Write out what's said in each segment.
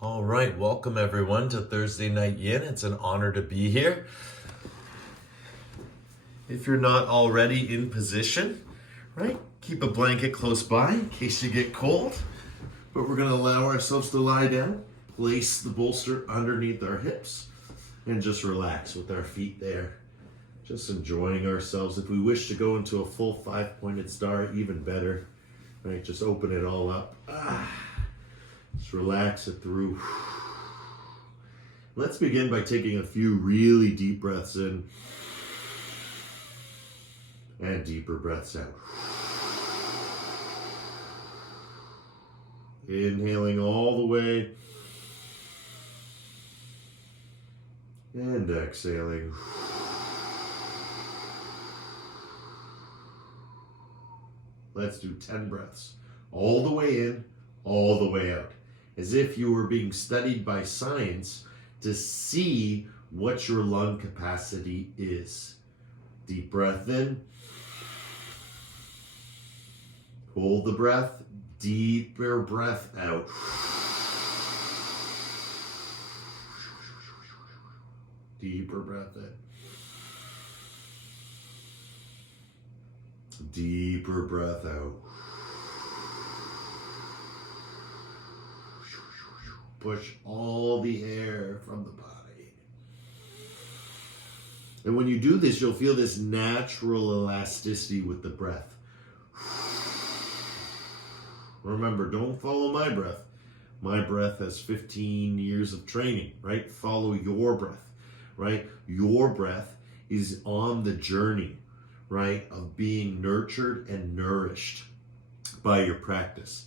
All right, welcome everyone to Thursday Night Yin. It's an honor to be here. If you're not already in position, right, keep a blanket close by in case you get cold. But we're going to allow ourselves to lie down, place the bolster underneath our hips, and just relax with our feet there. Just enjoying ourselves. If we wish to go into a full five-pointed star, even better. Right, just open it all up. Just relax it through. Let's begin by taking a few really deep breaths in and deeper breaths out. Inhaling all the way and exhaling. Let's do 10 breaths. All the way in, all the way out. As if you were being studied by science to see what your lung capacity is. Deep breath in. Hold the breath. Deeper breath out. Deeper breath in. Deeper breath out. Push all the air from the body. And when you do this, you'll feel this natural elasticity with the breath. Remember, don't follow my breath. My breath has 15 years of training, right? Follow your breath, right? Your breath is on the journey, right, of being nurtured and nourished by your practice.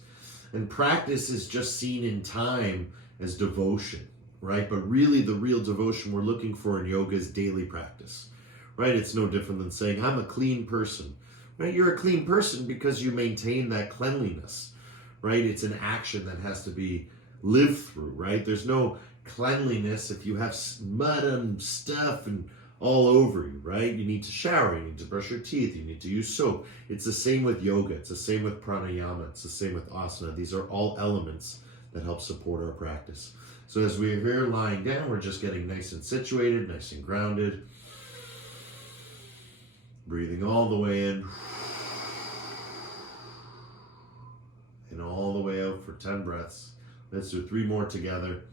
And practice is just seen in time as devotion, right? But really the real devotion we're looking for in yoga is daily practice, right? It's no different than saying, I'm a clean person, right? You're a clean person because you maintain that cleanliness, right? It's an action that has to be lived through, right? There's no cleanliness if you have mud and stuff and all over you, right? You need to shower, you need to brush your teeth, you need to use soap. It's the same with yoga, it's the same with pranayama, it's the same with asana. These are all elements that help support our practice. So as we're here lying down, we're just getting nice and situated, nice and grounded. Breathing all the way in. And all the way out for 10 breaths. Let's do 3 more together.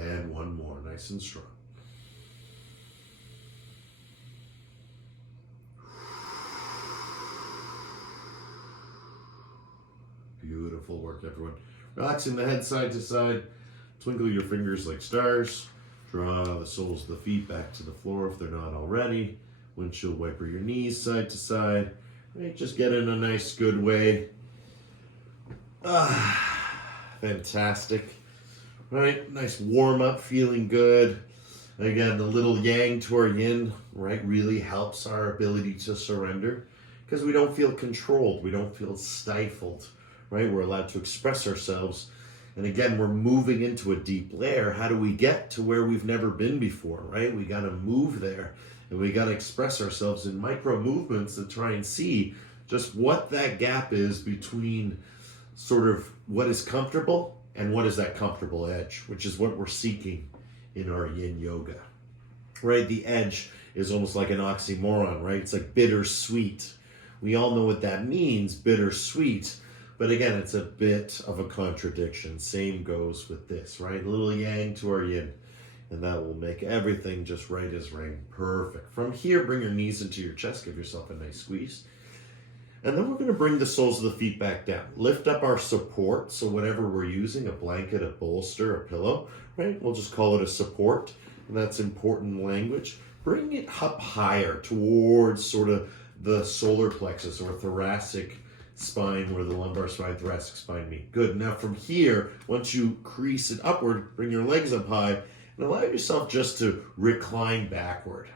And one more, nice and strong. Beautiful work, everyone. Relaxing the head side to side. Twinkle your fingers like stars. Draw the soles of the feet back to the floor if they're not already. Windshield wiper your knees side to side. Right, just get in a nice, good way. Fantastic. Right, nice warm up, feeling good. Again, the little yang to our yin, right, really helps our ability to surrender because we don't feel controlled, we don't feel stifled, right? We're allowed to express ourselves. And again, we're moving into a deep layer. How do we get to where we've never been before, right? We got to move there and we got to express ourselves in micro movements to try and see just what that gap is between sort of what is comfortable and what is that comfortable edge, which is what we're seeking in our yin yoga, right? The edge is almost like an oxymoron, right? It's like bittersweet. We all know what that means, bittersweet. But again, it's a bit of a contradiction. Same goes with this, right? A little yang to our yin. And that will make everything just right as rain. Perfect. From here, bring your knees into your chest. Give yourself a nice squeeze. And then we're going to bring the soles of the feet back down. Lift up our support. So whatever we're using, a blanket, a bolster, a pillow, right? We'll just call it a support. And that's important language. Bring it up higher towards sort of the solar plexus or thoracic spine where the lumbar spine, thoracic spine meet. Good. Now from here, once you crease it upward, bring your legs up high and allow yourself just to recline backward.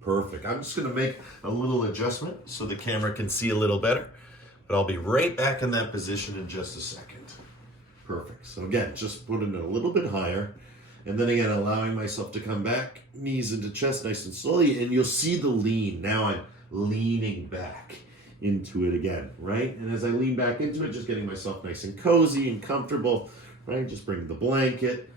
Perfect. I'm just going to make a little adjustment so the camera can see a little better, but I'll be right back in that position in just a second. Perfect. So again, just putting it a little bit higher. And then again, allowing myself to come back, knees into chest nice and slowly. And you'll see the lean. Now I'm leaning back into it again, right? And as I lean back into it, just getting myself nice and cozy and comfortable, right? Just bring the blanket,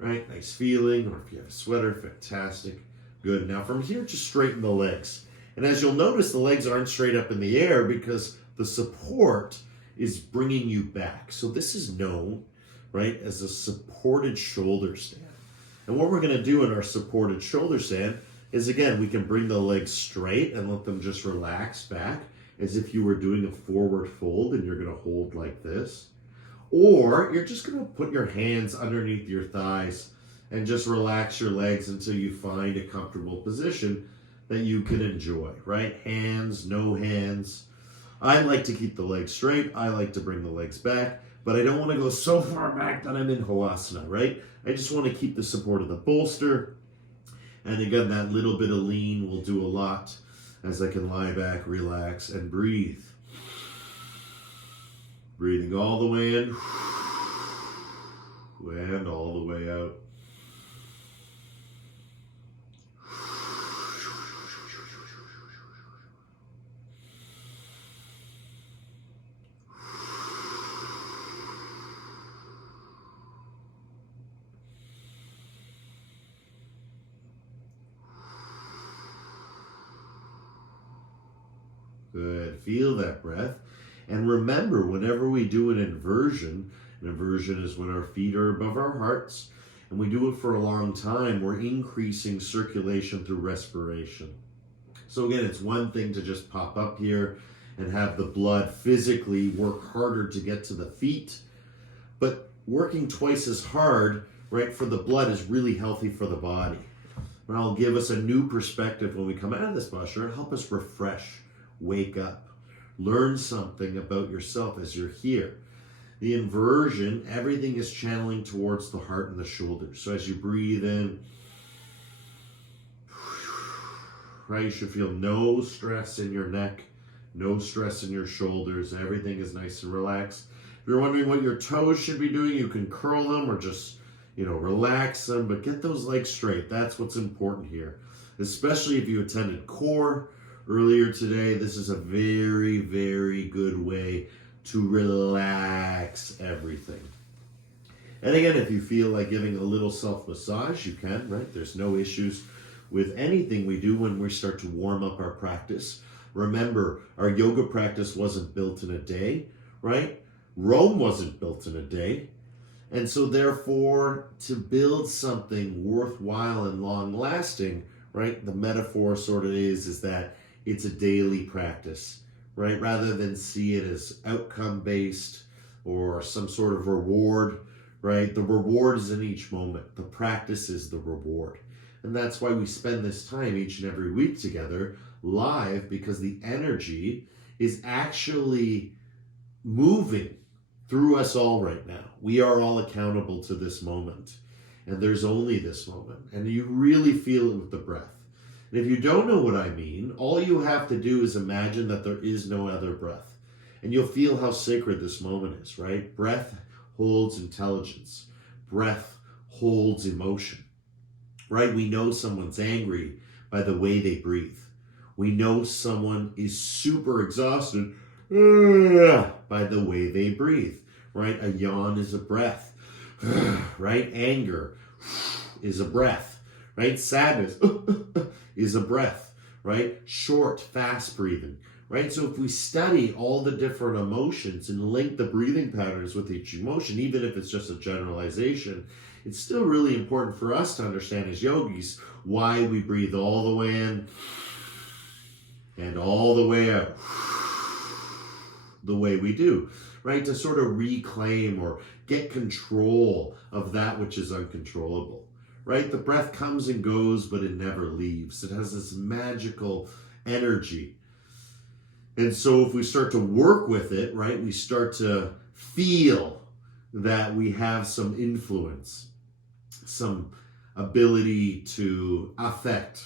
right? Nice feeling. Or if you have a sweater, fantastic. Good. Now from here, just straighten the legs. And as you'll notice, the legs aren't straight up in the air because the support is bringing you back. So this is known, right, as a supported shoulder stand. And what we're going to do in our supported shoulder stand is, again, we can bring the legs straight and let them just relax back as if you were doing a forward fold and you're going to hold like this. Or you're just going to put your hands underneath your thighs and just relax your legs until you find a comfortable position that you can enjoy, right? Hands, no hands. I like to keep the legs straight. I like to bring the legs back, but I don't want to go so far back that I'm in Halasana, right? I just want to keep the support of the bolster. And again, that little bit of lean will do a lot as I can lie back, relax, and breathe. Breathing all the way in and all the way out. Good. Feel that breath. And remember, whenever we do an inversion is when our feet are above our hearts, and we do it for a long time, we're increasing circulation through respiration. So again, it's one thing to just pop up here and have the blood physically work harder to get to the feet, but working twice as hard, right, for the blood is really healthy for the body. And I'll give us a new perspective when we come out of this posture and help us refresh, wake up, learn something about yourself as you're here. The inversion, everything is channeling towards the heart and the shoulders. So as you breathe in, right, you should feel no stress in your neck, no stress in your shoulders. Everything is nice and relaxed. If you're wondering what your toes should be doing, you can curl them or just, relax them, but get those legs straight. That's what's important here. Especially if you attended core earlier today, this is a very, very good way to relax everything. And again, if you feel like giving a little self-massage, you can, right? There's no issues with anything we do when we start to warm up our practice. Remember, our yoga practice wasn't built in a day, right? Rome wasn't built in a day. And so therefore, to build something worthwhile and long-lasting, right, the metaphor sort of is that it's a daily practice, right? Rather than see it as outcome-based or some sort of reward, right? The reward is in each moment. The practice is the reward. And that's why we spend this time each and every week together live, because the energy is actually moving through us all right now. We are all accountable to this moment. And there's only this moment. And you really feel it with the breath. And if you don't know what I mean, all you have to do is imagine that there is no other breath. And you'll feel how sacred this moment is, right? Breath holds intelligence. Breath holds emotion, right? We know someone's angry by the way they breathe. We know someone is super exhausted by the way they breathe, right? A yawn is a breath, right? Anger is a breath, right? Sadness is a breath, right? Short, fast breathing, right? So if we study all the different emotions and link the breathing patterns with each emotion, even if it's just a generalization, it's still really important for us to understand as yogis why we breathe all the way in and all the way out the way we do, right? To sort of reclaim or get control of that which is uncontrollable, right? The breath comes and goes, but it never leaves. It has this magical energy. And so if we start to work with it, right, we start to feel that we have some influence, some ability to affect.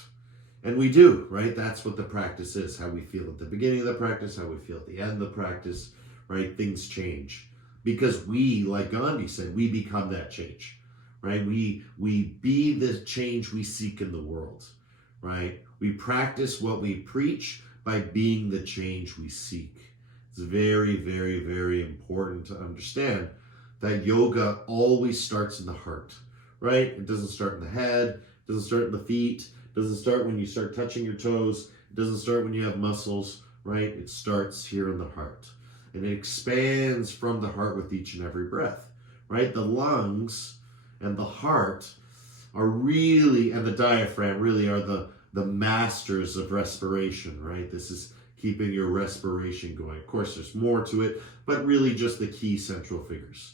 And we do, right? That's what the practice is, how we feel at the beginning of the practice, how we feel at the end of the practice, right? Things change because we, like Gandhi said, we become that change, right? We be the change we seek in the world, right? We practice what we preach by being the change we seek. It's very, very, very important to understand that yoga always starts in the heart, right? It doesn't start in the head, it doesn't start in the feet, it doesn't start when you start touching your toes, it doesn't start when you have muscles, right? It starts here in the heart. And it expands from the heart with each and every breath, right? The lungs and the heart are really, and the diaphragm really are the masters of respiration, right? This is keeping your respiration going. Of course, there's more to it, but really just the key central figures.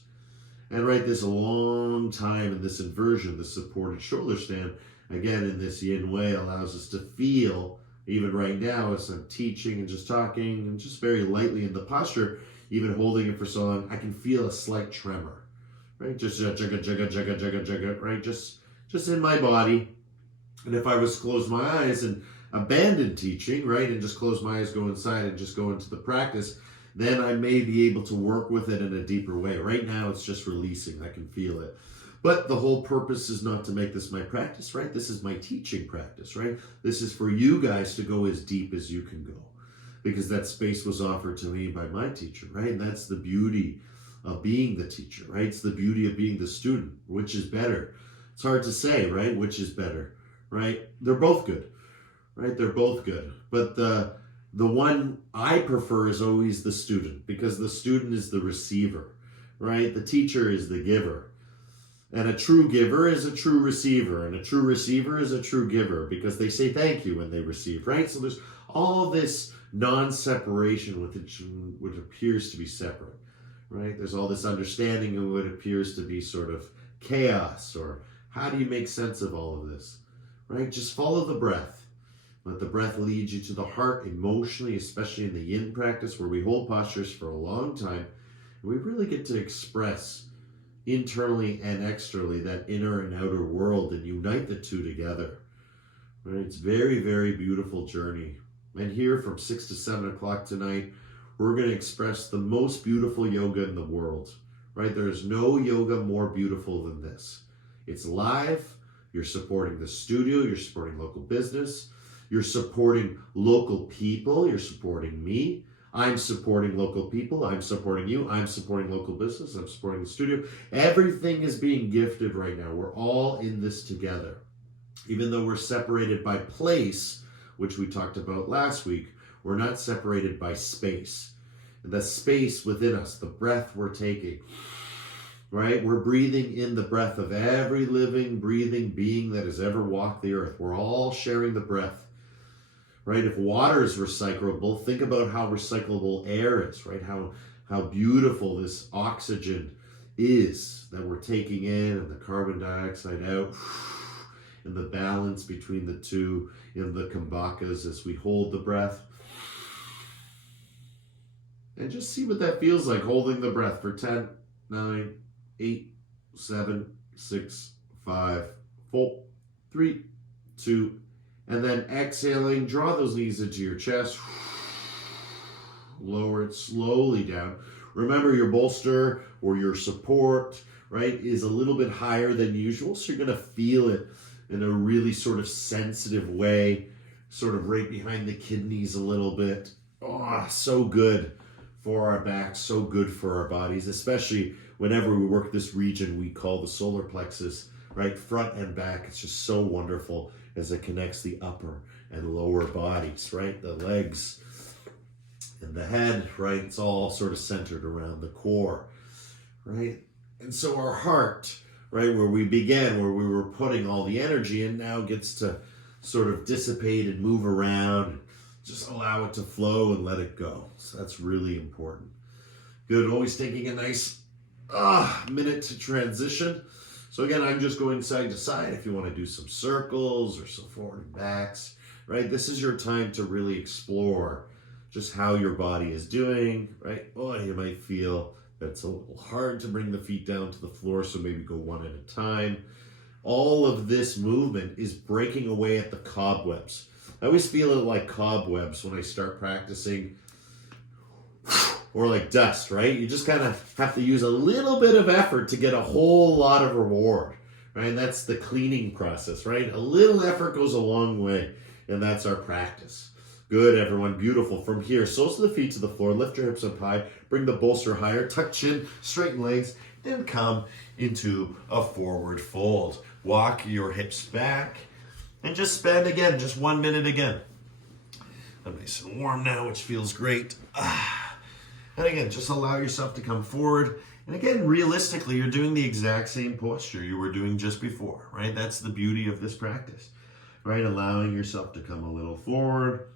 And right, this long time in this inversion, the supported shoulder stand, again, in this yin way, allows us to feel, even right now as I'm teaching and just talking and just very lightly in the posture, even holding it for so long, I can feel a slight tremor, right? Just jugga, jugga, jugga, jugga, jugga, right? Just in my body. And if I was to close my eyes and abandon teaching, right, and just close my eyes, go inside and just go into the practice, then I may be able to work with it in a deeper way. Right now, it's just releasing. I can feel it. But the whole purpose is not to make this my practice, right? This is my teaching practice, right? This is for you guys to go as deep as you can go, because that space was offered to me by my teacher, right? And that's the beauty of being the teacher, right? It's the beauty of being the student. Which is better? It's hard to say, right? Which is better, right? They're both good, right? They're both good. But the one I prefer is always the student, because the student is the receiver, right? The teacher is the giver. And a true giver is a true receiver, and a true receiver is a true giver, because they say thank you when they receive, right? So there's all this non-separation with what appears to be separate, right? There's all this understanding of what appears to be sort of chaos, or how do you make sense of all of this, right? Just follow the breath. Let the breath lead you to the heart emotionally, especially in the yin practice, where we hold postures for a long time, and we really get to express internally and externally that inner and outer world and unite the two together, right? It's very, very beautiful journey. And here from 6 to 7 o'clock tonight, we're going to express the most beautiful yoga in the world, right? There is no yoga more beautiful than this. It's live. You're supporting the studio. You're supporting local business. You're supporting local people. You're supporting me. I'm supporting local people. I'm supporting you. I'm supporting local business. I'm supporting the studio. Everything is being gifted right now. We're all in this together. Even though we're separated by place, which we talked about last week, we're not separated by space. And the space within us, the breath we're taking, right? We're breathing in the breath of every living, breathing being that has ever walked the earth. We're all sharing the breath. Right? If water is recyclable, think about how recyclable air is, right? How beautiful this oxygen is that we're taking in, and the carbon dioxide out, and the balance between the two in the kambakas as we hold the breath. And just see what that feels like, holding the breath for 10, 9, 8, 7, 6, 5, 4, 3, 2, and then exhaling, draw those knees into your chest. Lower it slowly down. Remember, your bolster or your support, right, is a little bit higher than usual. So you're going to feel it in a really sort of sensitive way, sort of right behind the kidneys a little bit. Oh, so good for our backs, so good for our bodies, especially whenever we work this region we call the solar plexus, right, front and back. It's just so wonderful as it connects the upper and lower bodies, right? The legs and the head, right? It's all sort of centered around the core, right? And so our heart, right, where we began, where we were putting all the energy in, now gets to sort of dissipate and move around, and just allow it to flow and let it go. So that's really important. Good, always taking a nice minute to transition. So again, I'm just going side to side. If you want to do some circles or some forward and backs, right? This is your time to really explore just how your body is doing, right? Oh, you might feel that it's a little hard to bring the feet down to the floor, so maybe go one at a time. All of this movement is breaking away at the cobwebs. I always feel it like cobwebs when I start practicing. or like dust, right? You just kind of have to use a little bit of effort to get a whole lot of reward, right? And that's the cleaning process, right? A little effort goes a long way, and that's our practice. Good, everyone. Beautiful. From here, soles of the feet to the floor. Lift your hips up high. Bring the bolster higher. Tuck chin. Straighten legs. Then come into a forward fold. Walk your hips back. And just spend, again, just 1 minute again. I'm nice and warm now, which feels great. And again, just allow yourself to come forward. And again, realistically, you're doing the exact same posture you were doing just before, right? That's the beauty of this practice, right? Allowing yourself to come a little forward.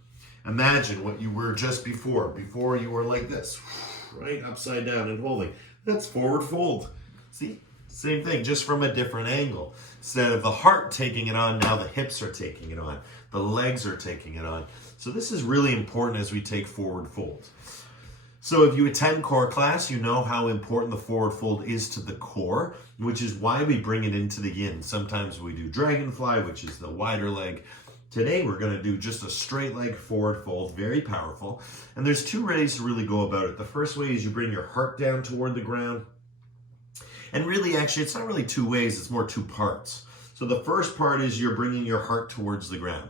Imagine what you were just before. Before you were like this, right? Upside down and holding. That's forward fold. See? Same thing, just from a different angle. Instead of the heart taking it on, now the hips are taking it on. The legs are taking it on. So this is really important as we take forward folds. So if you attend core class, you know how important the forward fold is to the core, which is why we bring it into the yin. Sometimes we do dragonfly, which is the wider leg. Today we're going to do just a straight leg forward fold, very powerful. And there's two ways to really go about it. The first way is you bring your heart down toward the ground. And really, actually, it's not really two ways, it's more two parts. So the first part is you're bringing your heart towards the ground,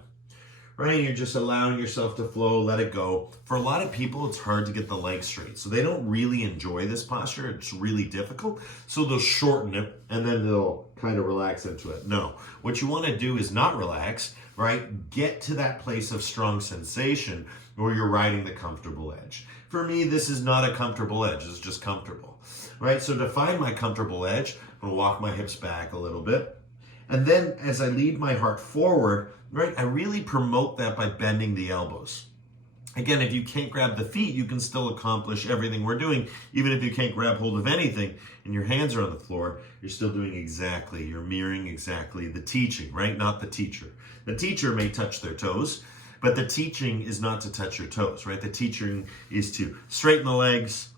right? You're just allowing yourself to flow, let it go. For a lot of people, it's hard to get the legs straight. So they don't really enjoy this posture. It's really difficult. So they'll shorten it and then they'll kind of relax into it. No, what you want to do is not relax, right? Get to that place of strong sensation where you're riding the comfortable edge. For me, this is not a comfortable edge. It's just comfortable, right? So to find my comfortable edge, I'm going to walk my hips back a little bit. And then as I lead my heart forward, right, I really promote that by bending the elbows. Again, if you can't grab the feet, you can still accomplish everything we're doing. Even if you can't grab hold of anything and your hands are on the floor, you're still doing exactly, you're mirroring exactly the teaching, right? Not the teacher. The teacher may touch their toes, but the teaching is not to touch your toes, right? The teaching is to straighten the legs,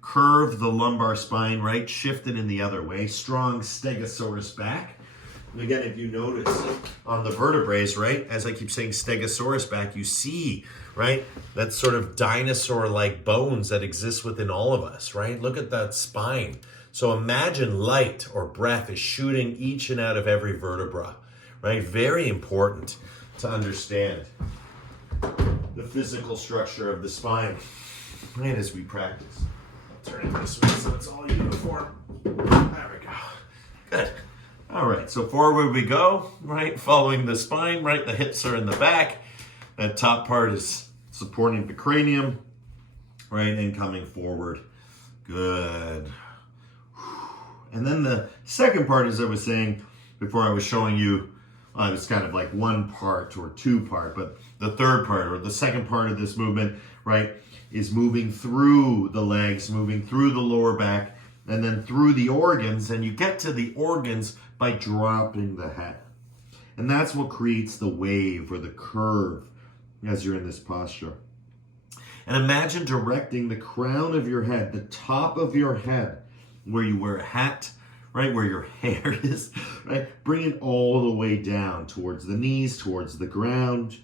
curve the lumbar spine, right? Shift it in the other way. Strong stegosaurus back. And again, if you notice on the vertebrae, right, as I keep saying stegosaurus back, you see, right, that sort of dinosaur-like bones that exist within all of us, right? Look at that spine. So imagine light or breath is shooting each and out of every vertebra, right? Very important to understand the physical structure of the spine, right, as we practice. I'll turn it this way so it's all uniform. There we go. Good. All right, so forward we go, right? Following the spine, right? The hips are in the back. That top part is supporting the cranium, right? And coming forward. Good. And then the second part, as I was saying before, I was showing you, it's kind of like one part or two part, but the third part or the second part of this movement, right, is moving through the legs, moving through the lower back, and then through the organs, and you get to the organs by dropping the head. And that's what creates the wave or the curve as you're in this posture. And imagine directing the crown of your head, the top of your head, where you wear a hat, right, where your hair is, right? Bring it all the way down towards the knees, towards the ground.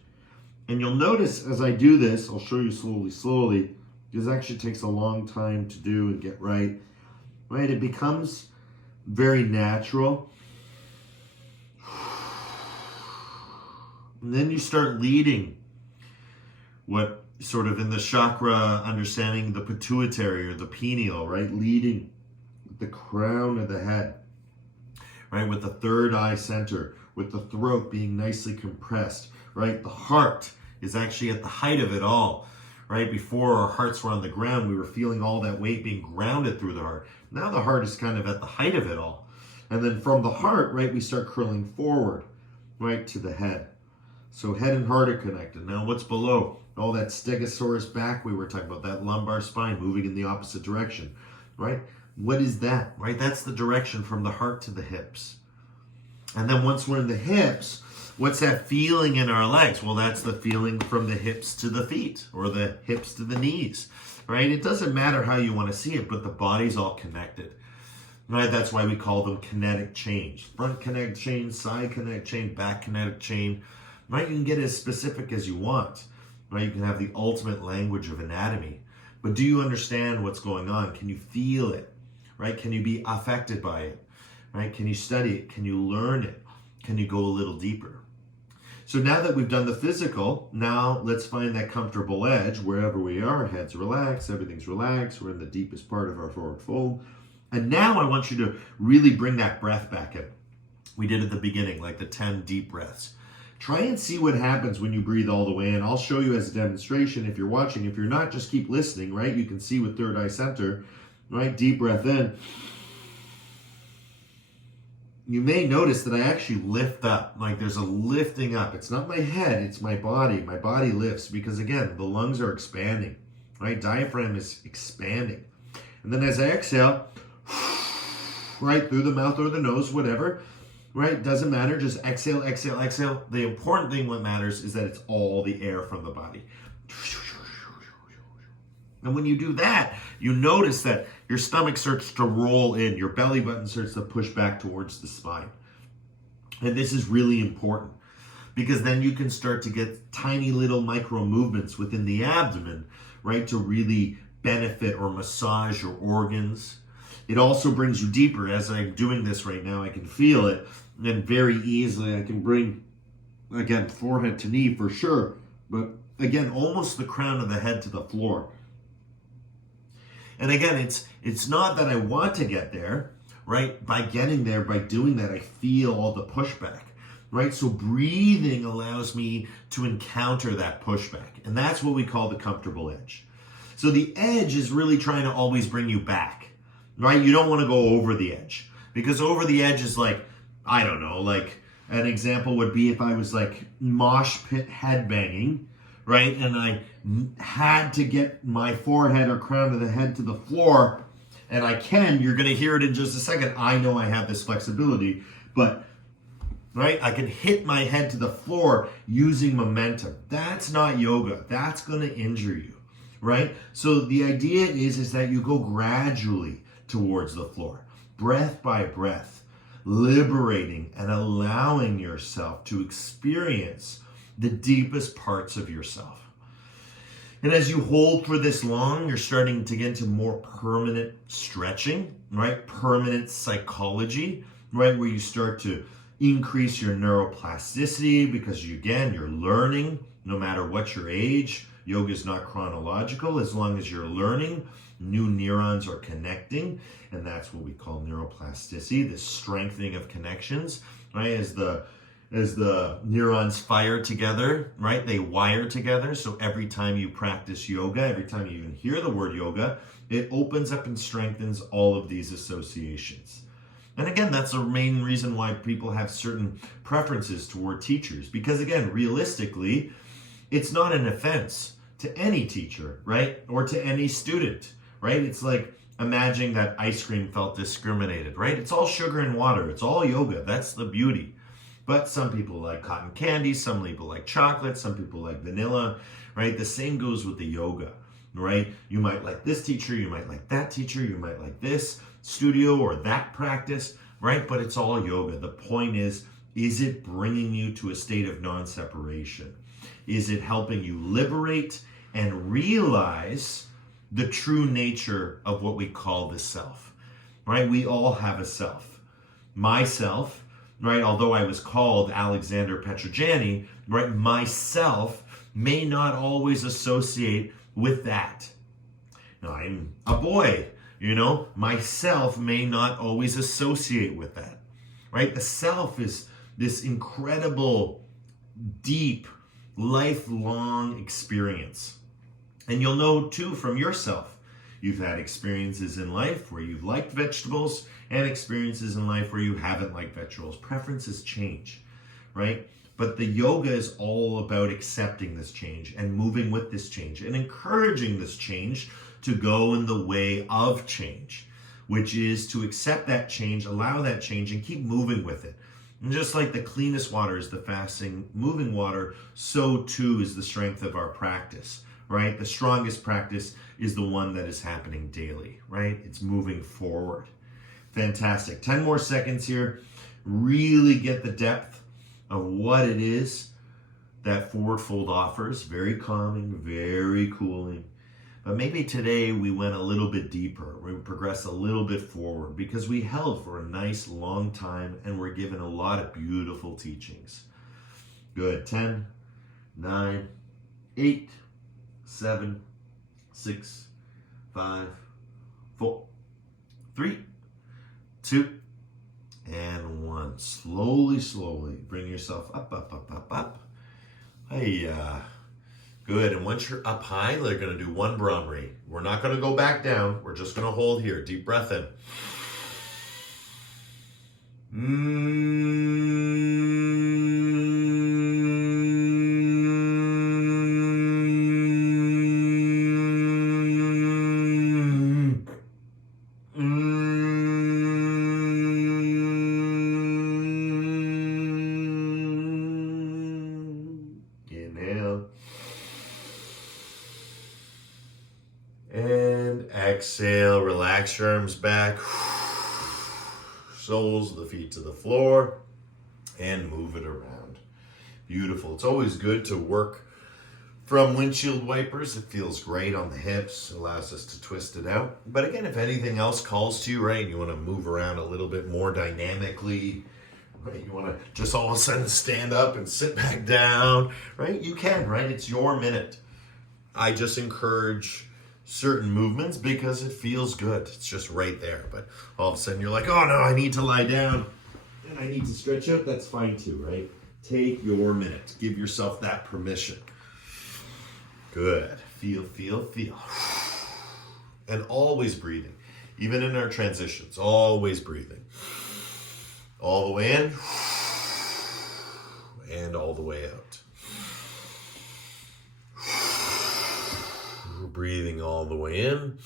And you'll notice as I do this, I'll show you slowly, because it actually takes a long time to do and get right. Right, it becomes very natural. And then you start leading what sort of in the chakra understanding, the pituitary or the pineal, right? Leading the crown of the head, right? With the third eye center, with the throat being nicely compressed, right? The heart is actually at the height of it all, right? Before our hearts were on the ground, we were feeling all that weight being grounded through the heart. Now the heart is kind of at the height of it all. And then from the heart, right, we start curling forward, right, to the head. So head and heart are connected. Now what's below? All that stegosaurus back we were talking about, that lumbar spine moving in the opposite direction, right? What is that, right? That's the direction from the heart to the hips. And then once we're in the hips, what's that feeling in our legs? Well, that's the feeling from the hips to the feet or the hips to the knees, right? It doesn't matter how you want to see it, but the body's all connected, right? That's why we call them kinetic chains. Front kinetic chain, side kinetic chain, back kinetic chain, right? You can get as specific as you want, right? You can have the ultimate language of anatomy, But do you understand what's going on? Can you feel it, right? Can you be affected by it, right? Can you study it? Can you learn it? Can you go a little deeper? So now that we've done the physical, now let's find that comfortable edge wherever we are. Head's relaxed, everything's relaxed. We're in the deepest part of our forward fold. And now I want you to really bring that breath back in. We did at the beginning, like the 10 deep breaths. Try and see what happens when you breathe all the way in. I'll show you as a demonstration if you're watching. If you're not, just keep listening, right? You can see with third eye center, right? Deep breath in. You may notice that I actually lift up, like there's a lifting up. It's not my head, it's my body. My body lifts because, again, the lungs are expanding, right? Diaphragm is expanding. And then as I exhale, right, through the mouth or the nose, whatever, right? Doesn't matter, just exhale, exhale, exhale. The important thing what matters is that it's all the air from the body. And when you do that, you notice that your stomach starts to roll in, your belly button starts to push back towards the spine. And this is really important because then you can start to get tiny little micro movements within the abdomen, right, to really benefit or massage your organs. It also brings you deeper. As I'm doing this right now, I can feel it, and very easily I can bring, again, forehead to knee for sure, but again, almost the crown of the head to the floor. And again, it's not that I want to get there, right? By getting there, by doing that, I feel all the pushback, right? So breathing allows me to encounter that pushback. And that's what we call the comfortable edge. So the edge is really trying to always bring you back, right? You don't want to go over the edge because over the edge is like, I don't know, like an example would be if I was like mosh pit headbanging, right? And I had to get my forehead or crown of the head to the floor, and I can, you're going to hear it in just a second. I know I have this flexibility, but, right, I can hit my head to the floor using momentum. That's not yoga. That's going to injure you, right? So the idea is that you go gradually towards the floor, breath by breath, liberating and allowing yourself to experience the deepest parts of yourself. And as you hold for this long, you're starting to get into more permanent stretching, right? Permanent psychology, right? Where you start to increase your neuroplasticity because you're learning no matter what your age. Yoga is not chronological. As long as you're learning, new neurons are connecting, and that's what we call neuroplasticity, the strengthening of connections, right? As the neurons fire together, right? They wire together. So every time you practice yoga, every time you even hear the word yoga, it opens up and strengthens all of these associations. And again, that's the main reason why people have certain preferences toward teachers. Because again, realistically, it's not an offense to any teacher, right? Or to any student, right? It's like imagining that ice cream felt discriminated, right? It's all sugar and water. It's all yoga. That's the beauty. But some people like cotton candy, some people like chocolate, some people like vanilla, right? The same goes with the yoga, right? You might like this teacher, you might like that teacher, you might like this studio or that practice, right? But it's all yoga. The point is it bringing you to a state of non-separation? Is it helping you liberate and realize the true nature of what we call the self, right? We all have a self. Myself, right, although I was called Alexander Petrojani, right, myself may not always associate with that. Now, I'm a boy, myself may not always associate with that, right? The self is this incredible, deep, lifelong experience. And you'll know, too, from yourself. You've had experiences in life where you've liked vegetables and experiences in life where you haven't liked vegetables. Preferences change, right? But the yoga is all about accepting this change and moving with this change and encouraging this change to go in the way of change, which is to accept that change, allow that change, and keep moving with it. And just like the cleanest water is the fasting, moving water, so too is the strength of our practice, right? The strongest practice is the one that is happening daily, right? It's moving forward. Fantastic. 10 more seconds here. Really get the depth of what it is that forward fold offers. Very calming, very cooling, But maybe today we went a little bit deeper. We progressed a little bit forward because we held for a nice long time and we're given a lot of beautiful teachings. Good. 10, 9, 8, 7, 6, 5, 4, 3, 2, and 1. Slowly, slowly bring yourself up, up, up, up, up. Hey, good. And once you're up high, they're going to do one Brahmari. We're not going to go back down. We're just going to hold here. Deep breath in. Inhale. And exhale, relax your arms back. Soles of the feet to the floor and move it around. Beautiful. It's always good to work from windshield wipers. It feels great on the hips, allows us to twist it out. But again, if anything else calls to you, right, you want to move around a little bit more dynamically, right? You want to just all of a sudden stand up and sit back down, right? You can, right? It's your minute. I just encourage certain movements because it feels good. It's just right there. But all of a sudden you're like, oh no, I need to lie down and I need to stretch out. That's fine too, right? Take your minute. Give yourself that permission. Good. Feel, feel, feel. And always breathing. Even in our transitions, always breathing. All the way in and all the way out. Breathing all the way in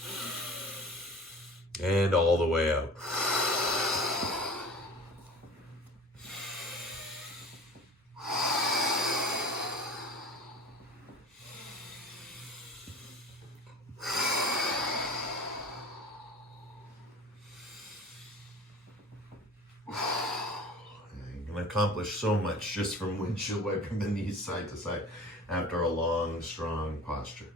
and all the way out. You can accomplish so much just from windshield wiping the knees side to side after a long, strong posture.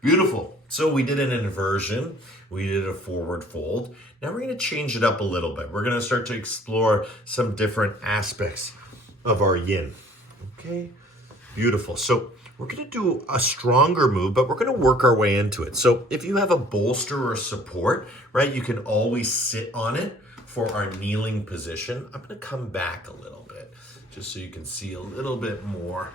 Beautiful. So we did an inversion. We did a forward fold. Now we're going to change it up a little bit. We're going to start to explore some different aspects of our yin. Okay. Beautiful. So we're going to do a stronger move, but we're going to work our way into it. So if you have a bolster or support, right, you can always sit on it for our kneeling position. I'm going to come back a little bit just so you can see a little bit more.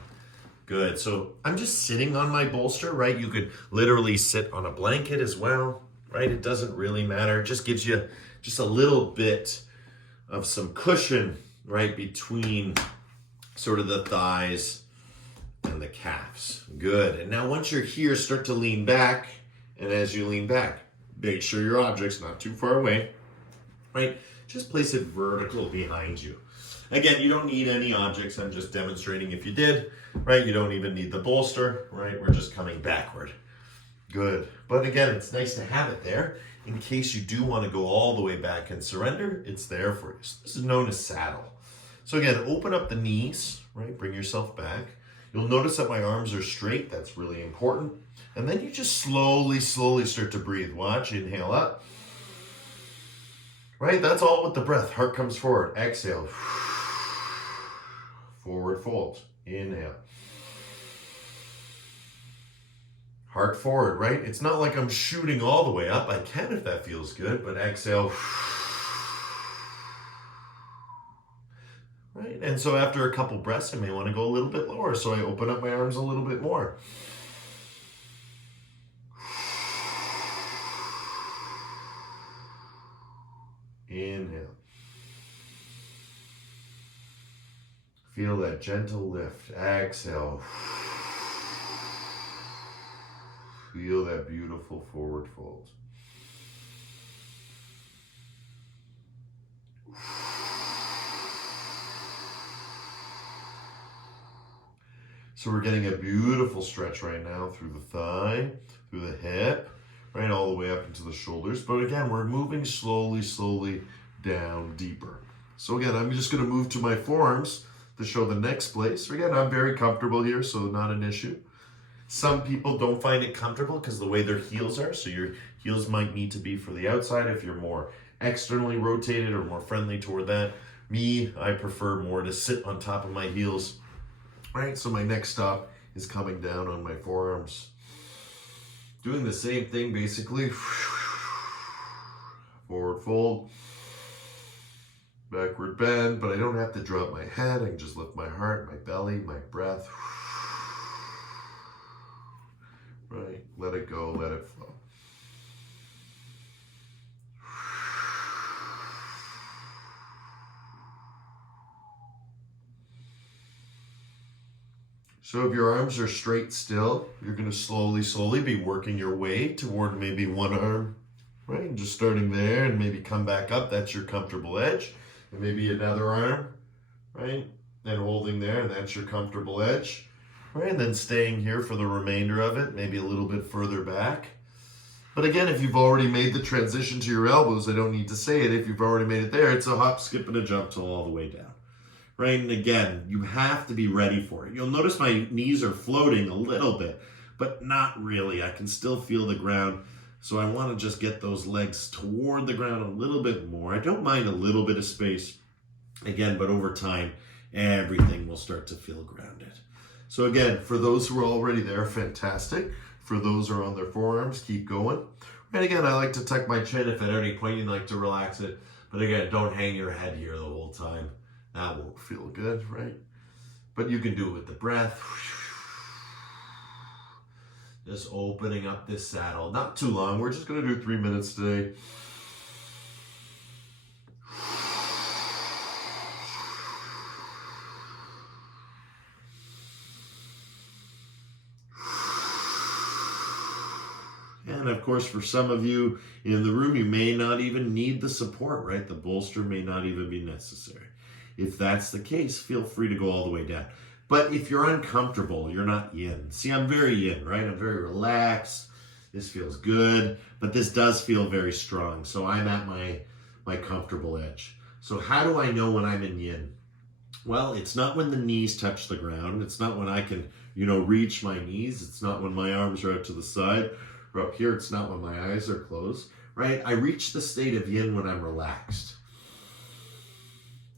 Good. So I'm just sitting on my bolster, right? You could literally sit on a blanket as well, right? It doesn't really matter. It just gives you just a little bit of some cushion, right, between sort of the thighs and the calves. Good. And now once you're here, start to lean back. And as you lean back, make sure your object's not too far away, right? Just place it vertical behind you. Again, you don't need any objects. I'm just demonstrating if you did, right? You don't even need the bolster, right? We're just coming backward. Good. But again, it's nice to have it there in case you do want to go all the way back and surrender. It's there for you. So this is known as saddle. So again, open up the knees, right? Bring yourself back. You'll notice that my arms are straight. That's really important. And then you just slowly, slowly start to breathe. Watch, inhale up. Right? That's all with the breath. Heart comes forward. Exhale. Forward fold. Inhale. Heart forward, right? It's not like I'm shooting all the way up. I can if that feels good, but exhale. Right? And so after a couple breaths, I may want to go a little bit lower. So I open up my arms a little bit more. Inhale. Feel that gentle lift. Exhale. Feel that beautiful forward fold. So we're getting a beautiful stretch right now through the thigh, through the hip, right all the way up into the shoulders. But again, we're moving slowly, slowly down deeper. So again, I'm just going to move to my forearms to show the next place. Again, I'm very comfortable here, so not an issue. Some people don't find it comfortable because the way their heels are, so your heels might need to be for the outside if you're more externally rotated or more friendly toward that. Me, I prefer more to sit on top of my heels. All right, so my next stop is coming down on my forearms. Doing the same thing basically. Forward fold, backward bend, but I don't have to drop my head. I can just lift my heart, my belly, my breath. Right, let it go, let it flow. So if your arms are straight still, you're going to slowly be working your way toward maybe one arm, right? Just starting there and maybe come back up. That's your comfortable edge. And maybe another arm, right? And holding there, and that's your comfortable edge, right? And then staying here for the remainder of it, maybe a little bit further back. But again, if you've already made the transition to your elbows, I don't need to say it. If you've already made it there, it's a hop, skip, and a jump till all the way down. Right, and again, you have to be ready for it. You'll notice my knees are floating a little bit, but not really. I can still feel the ground, so I want to just get those legs toward the ground a little bit more. I don't mind a little bit of space, again, but over time, everything will start to feel grounded. So again, for those who are already there, fantastic. For those who are on their forearms, keep going. And again, I like to tuck my chin if at any point you'd like to relax it, but again, don't hang your head here the whole time. That won't feel good, right? But you can do it with the breath. Just opening up this saddle. Not too long. We're just going to do 3 minutes today. And of course, for some of you in the room, you may not even need the support, right? The bolster may not even be necessary. If that's the case, feel free to go all the way down. But if you're uncomfortable, you're not yin. See, I'm very yin, right? I'm very relaxed. This feels good, but this does feel very strong. So I'm at my comfortable edge. So how do I know when I'm in yin? Well, it's not when the knees touch the ground. It's not when I can, reach my knees. It's not when my arms are out to the side or up here. It's not when my eyes are closed, right? I reach the state of yin when I'm relaxed.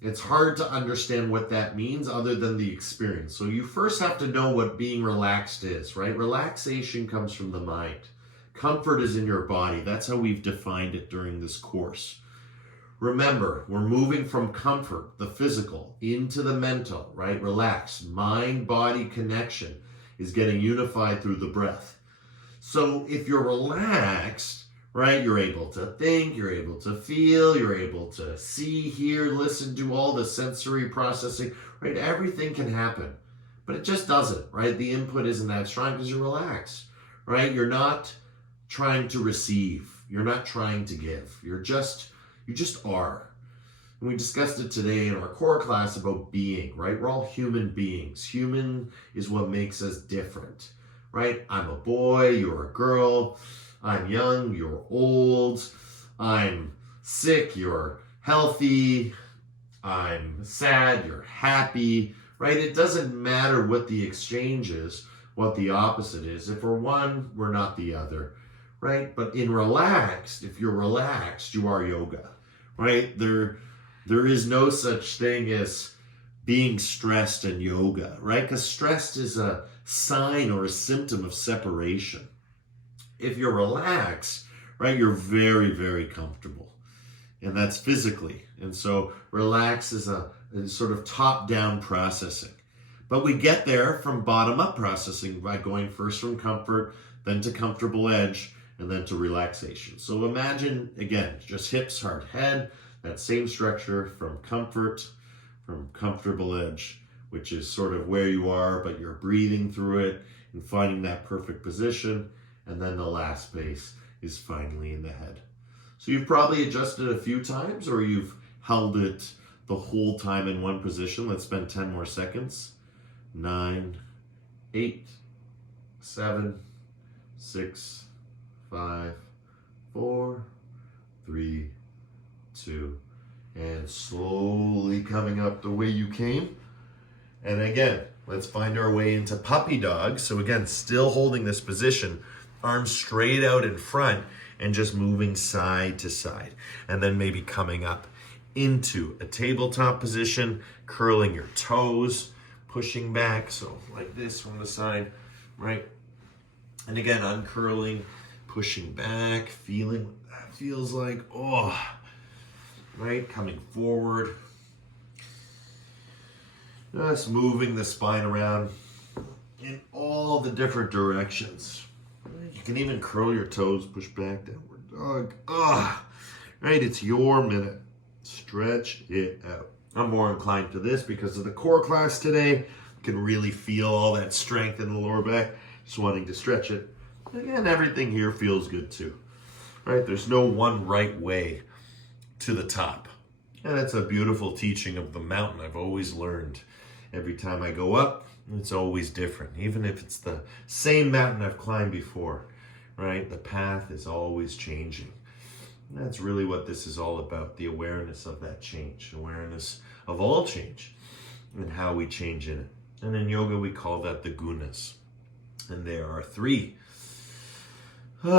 It's hard to understand what that means other than the experience. So you first have to know what being relaxed is, right? Relaxation comes from the mind. Comfort is in your body. That's how we've defined it during this course. Remember, we're moving from comfort, the physical, into the mental, right? Relax. Mind-body connection is getting unified through the breath. So if you're relaxed, right, you're able to think, you're able to feel, you're able to see, hear, listen, do all the sensory processing, right? Everything can happen, but it just doesn't, right? The input isn't that strong because you're relaxed, right? You're not trying to receive. You're not trying to give. You just are. And we discussed it today in our core class about being, right? We're all human beings. Human is what makes us different, right? I'm a boy, you're a girl. I'm young, you're old. I'm sick, you're healthy. I'm sad, you're happy, right? It doesn't matter what the exchange is, what the opposite is. If we're one, we're not the other, right? But in relaxed, if you're relaxed, you are yoga, right? There is no such thing as being stressed in yoga, right? Because stressed is a sign or a symptom of separation. If you're relaxed, right, you're very, very comfortable. And that's physically. And so relax is a sort of top-down processing. But we get there from bottom-up processing by going first from comfort, then to comfortable edge, and then to relaxation. So imagine, again, just hips, heart, head, that same structure from comfort, from comfortable edge, which is sort of where you are, but you're breathing through it and finding that perfect position. And then the last base is finally in the head. So you've probably adjusted a few times, or you've held it the whole time in one position. Let's spend 10 more seconds. 9, 8, 7, 6, 5, 4, 3, 2, and slowly coming up the way you came. And again, Let's find our way into puppy dog. So again, still holding this position, arms straight out in front and just moving side to side. And then maybe coming up into a tabletop position, curling your toes, pushing back. So like this from the side, right? And again, uncurling, pushing back, feeling what that feels like. Oh, right? Coming forward. Just moving the spine around in all the different directions. You can even curl your toes, push back, downward dog. Right, it's your minute. Stretch it out. I'm more inclined to this because of the core class today. You can really feel all that strength in the lower back. Just wanting to stretch it. Again, everything here feels good too. Right, there's no one right way to the top. And that's a beautiful teaching of the mountain I've always learned. Every time I go up, it's always different. Even if it's the same mountain I've climbed before, right? The path is always changing. And that's really what this is all about, the awareness of that change, awareness of all change and how we change in it. And in yoga, we call that the gunas. And there are 3. And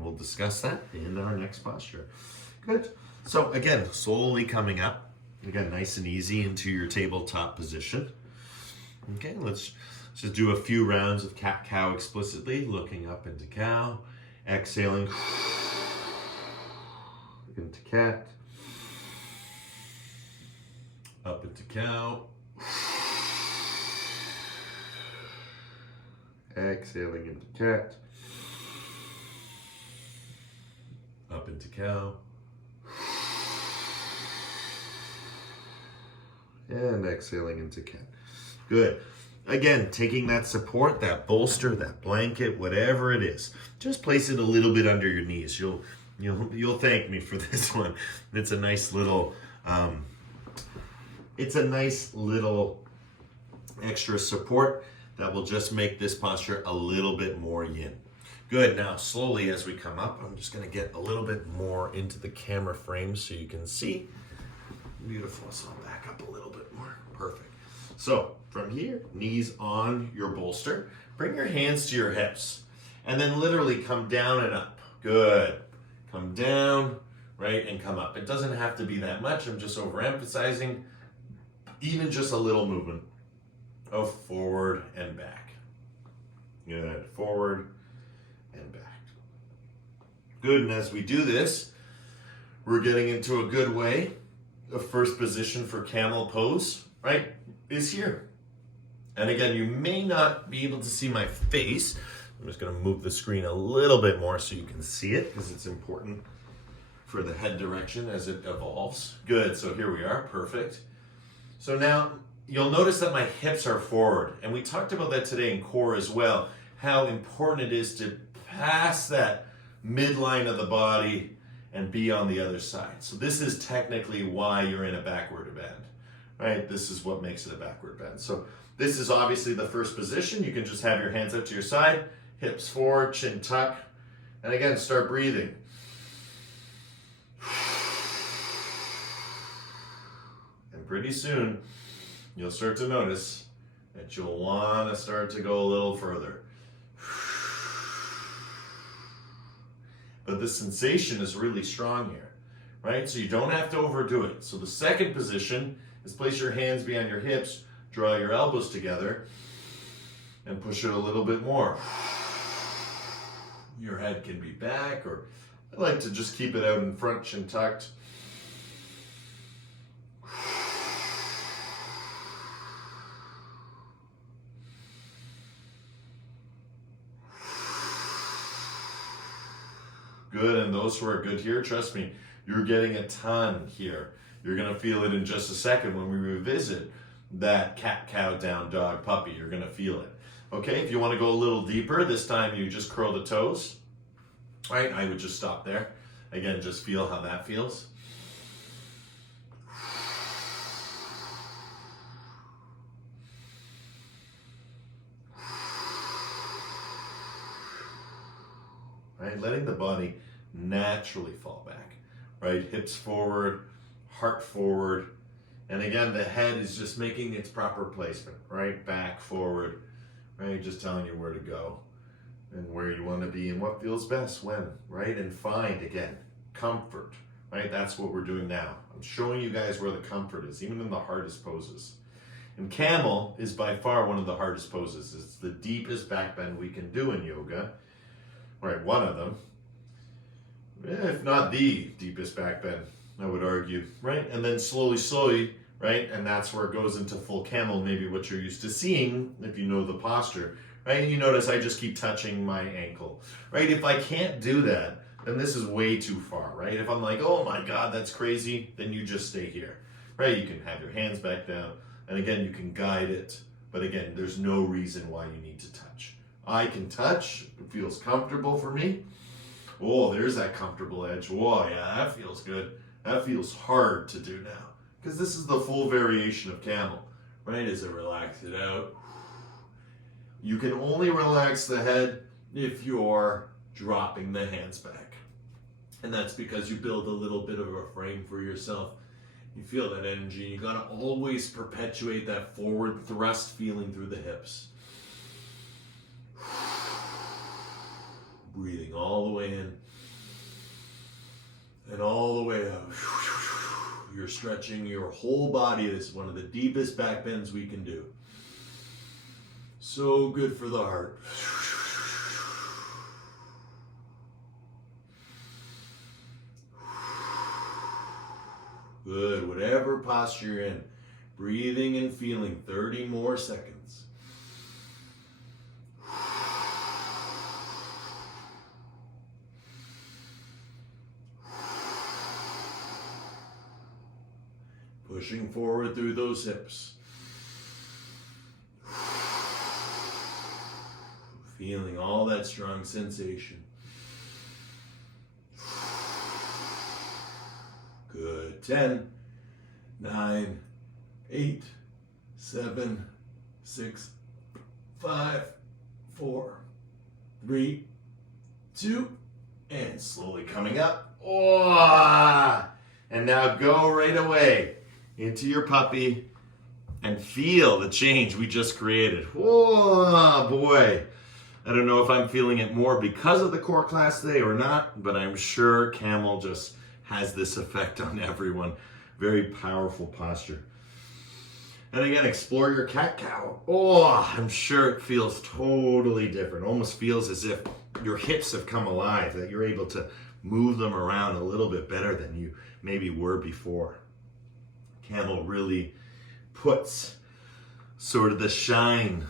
we'll discuss that in our next posture. Good. So again, slowly coming up. Again, nice and easy into your tabletop position. Okay, let's just do a few rounds of cat-cow explicitly, looking up into cow, exhaling into cat, up into cow, exhaling into cat, up into cow, and exhaling into cat. Good. Again, taking that support, that bolster, that blanket, whatever it is, just place it a little bit under your knees. You'll thank me for this one. It's a nice little extra support that will just make this posture a little bit more yin. Good. Now, slowly as we come up, I'm just going to get a little bit more into the camera frame so you can see. Beautiful. So I'll back up a little bit more. Perfect. So from here, knees on your bolster. Bring your hands to your hips. And then literally come down and up. Good. Come down, right, and come up. It doesn't have to be that much. I'm just overemphasizing. Even just a little movement of forward and back. Good. Forward and back. Good. And as we do this, we're getting into a good way. The first position for camel pose, right, is here. And again, you may not be able to see my face. I'm just going to move the screen a little bit more so you can see it because it's important for the head direction as it evolves. Good, so here we are, perfect. So now you'll notice that my hips are forward. And we talked about that today in core as well, how important it is to pass that midline of the body and be on the other side. So this is technically why you're in a backward bend, right? This is what makes it a backward bend. So this is obviously the first position. You can just have your hands up to your side, hips forward, chin tuck, and again, start breathing. And pretty soon, you'll start to notice that you'll want to start to go a little further. But the sensation is really strong here, right? So you don't have to overdo it. So the second position is place your hands behind your hips, draw your elbows together, and push it a little bit more. Your head can be back, or I like to just keep it out in front, chin tucked. Good, and those who are good here, trust me, you're getting a ton here. You're gonna feel it in just a second when we revisit that cat, cow, down, dog, puppy. You're gonna feel it. Okay, if you wanna go a little deeper, this time you just curl the toes, right? I would just stop there. Again, just feel how that feels. Right, letting the body naturally fall back, right? Hips forward, heart forward, And again, the head is just making its proper placement, right? Back, forward, right? Just telling you where to go and where you want to be and what feels best when, right? And find, again, comfort, right? That's what we're doing now. I'm showing you guys where the comfort is, even in the hardest poses. And camel is by far one of the hardest poses. It's the deepest back bend we can do in yoga, right? One of them, if not the deepest back bend, I would argue, right? And then slowly, right? And that's where it goes into full camel, maybe what you're used to seeing if you know the posture, right? And you notice I just keep touching my ankle, right? If I can't do that, then this is way too far, right? If I'm like, oh my God, that's crazy, then you just stay here, right? You can have your hands back down, and again, you can guide it, but again, there's no reason why you need to touch. I can touch, it feels comfortable for me. Oh, there's that comfortable edge. Oh yeah, that feels good. That feels hard to do now, because this is the full variation of camel, right? As I relax it out. You can only relax the head if you're dropping the hands back. And that's because you build a little bit of a frame for yourself. You feel that energy. You gotta always perpetuate that forward thrust feeling through the hips. Breathing all the way in and all the way out. You're stretching your whole body. This is one of the deepest back bends we can do. So good for the heart. Good, whatever posture you're in, breathing and feeling 30 more seconds. Pushing forward through those hips. Feeling all that strong sensation. Good. 10, 9, 8, 7, 6, 5, 4, 3, 2, and slowly coming up. Oh! And now go right away into your puppy and feel the change we just created. Oh boy. I don't know if I'm feeling it more because of the core class today or not, but I'm sure camel just has this effect on everyone. Very powerful posture. And again, explore your cat-cow. Oh, I'm sure it feels totally different. Almost feels as if your hips have come alive, that you're able to move them around a little bit better than you maybe were before. Camel really puts sort of the shine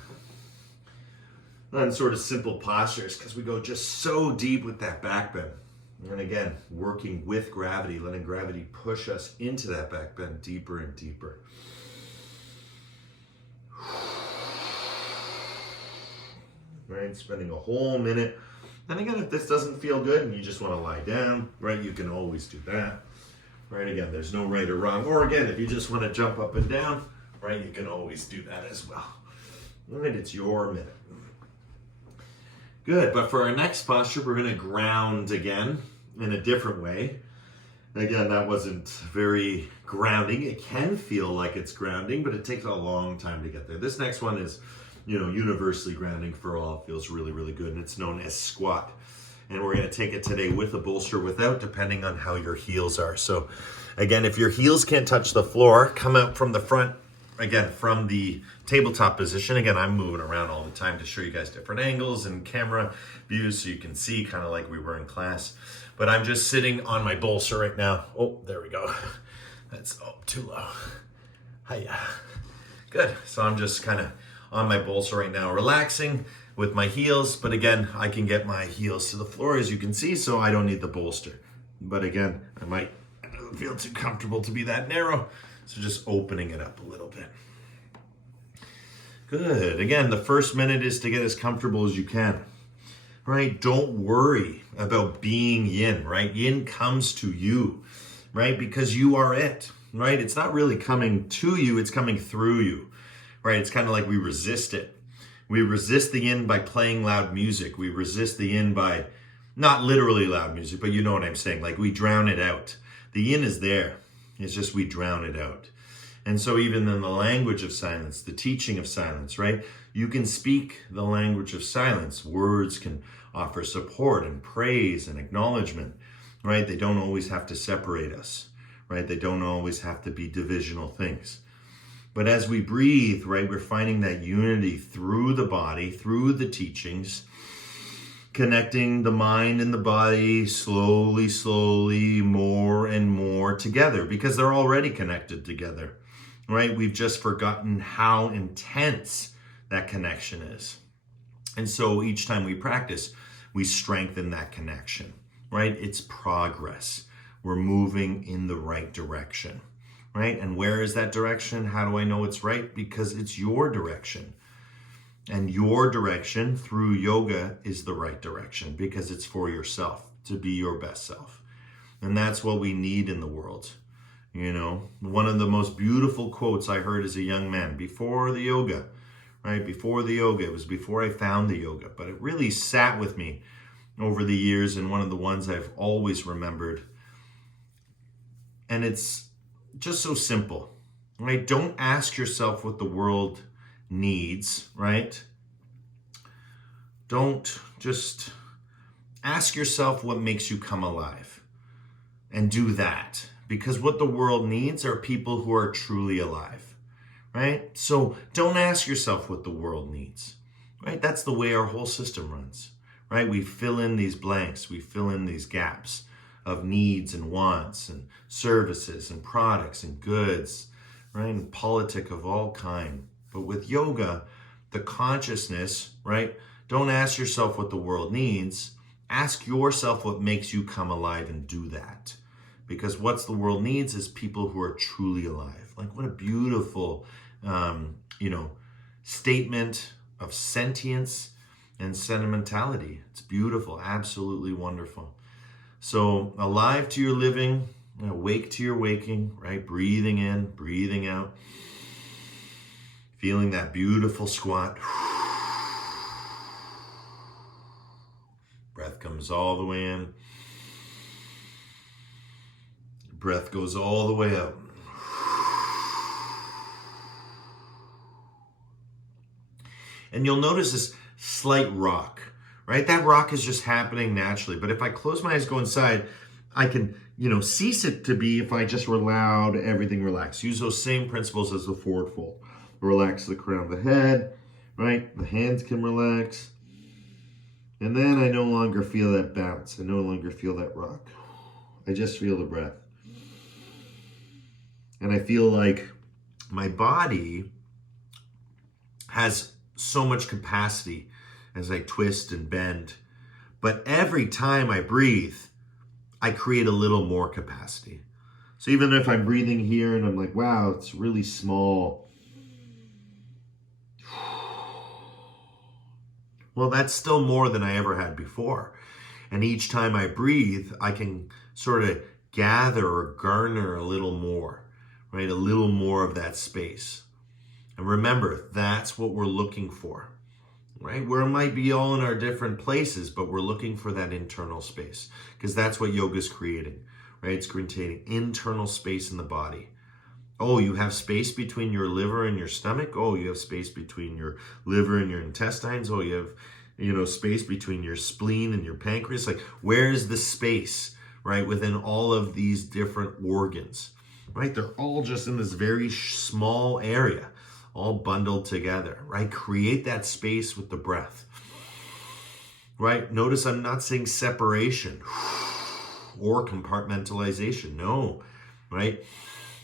on sort of simple postures, because we go just so deep with that back bend. And again, working with gravity, letting gravity push us into that back bend deeper and deeper. Right, spending a whole minute. And again, if this doesn't feel good and you just want to lie down, right, you can always do that. Right, again, there's no right or wrong. Or again, if you just want to jump up and down, right, you can always do that as well. Right, it's your minute. Good, but for our next posture, we're going to ground again in a different way. Again, that wasn't very grounding. It can feel like it's grounding, but it takes a long time to get there. This next one is, universally grounding for all. It feels really, really good, and it's known as squat. And we're going to take it today with a bolster, without, depending on how your heels are. So again, if your heels can't touch the floor, come out from the front, again, from the tabletop position. Again, I'm moving around all the time to show you guys different angles and camera views so you can see, kind of like we were in class. But I'm just sitting on my bolster right now. Oh, there we go. That's too low. Hiya. Good. So I'm just kind of on my bolster right now, relaxing with my heels. But again, I can get my heels to the floor, as you can see, so I don't need the bolster. But again, I might feel too comfortable to be that narrow. So just opening it up a little bit. Good. Again, the first minute is to get as comfortable as you can. Right? Don't worry about being yin, right? Yin comes to you, right? Because you are it, right? It's not really coming to you, it's coming through you, right? It's kind of like we resist it. We resist the yin by playing loud music. We resist the yin by, not literally loud music, but you know what I'm saying. Like we drown it out. The yin is there. It's just we drown it out. And so even in the language of silence, the teaching of silence, right? You can speak the language of silence. Words can offer support and praise and acknowledgement, right? They don't always have to separate us, right? They don't always have to be divisional things. But as we breathe, right, we're finding that unity through the body, through the teachings, connecting the mind and the body slowly, slowly, more and more together, because they're already connected together, right? We've just forgotten how intense that connection is. And so each time we practice, we strengthen that connection, right? It's progress. We're moving in the right direction, right? And where is that direction? How do I know it's right? Because it's your direction. And your direction through yoga is the right direction because it's for yourself, to be your best self. And that's what we need in the world. You know, one of the most beautiful quotes I heard as a young man before the yoga, right? Before the yoga, it was before I found the yoga, but it really sat with me over the years, and one of the ones I've always remembered. And it's just so simple, right? Don't ask yourself what the world needs, right? Don't just ask yourself what makes you come alive, and do that, because what the world needs are people who are truly alive, right? So don't ask yourself what the world needs, right? That's the way our whole system runs, right? We fill in these blanks, we fill in these gaps of needs and wants and services and products and goods, right? And politic of all kind. But with yoga, the consciousness, right? Don't ask yourself what the world needs. Ask yourself what makes you come alive and do that. Because what the world needs is people who are truly alive. Like, what a beautiful, statement of sentience and sentimentality. It's beautiful, absolutely wonderful. So alive to your living, awake to your waking, right? Breathing in, breathing out. Feeling that beautiful squat. Breath comes all the way in. Breath goes all the way out. And you'll notice this slight rock, right? That rock is just happening naturally. But if I close my eyes, go inside, I can, cease it to be if I just allow everything relax. Use those same principles as the forward fold. Relax the crown of the head, right? The hands can relax. And then I no longer feel that bounce. I no longer feel that rock. I just feel the breath. And I feel like my body has so much capacity as I twist and bend. But every time I breathe, I create a little more capacity. So even if I'm breathing here and I'm like, wow, it's really small. Well, that's still more than I ever had before. And each time I breathe, I can sort of gather or garner a little more, right? A little more of that space. And remember, that's what we're looking for, right? We might be all in our different places, but we're looking for that internal space, because that's what yoga is creating, right? It's creating internal space in the body. Oh, you have space between your liver and your stomach. Oh, you have space between your liver and your intestines. Oh, you have, space between your spleen and your pancreas. Like, where is the space, right, within all of these different organs, right? They're all just in this very small area, all bundled together, right? Create that space with the breath, right? Notice I'm not saying separation or compartmentalization. No, right?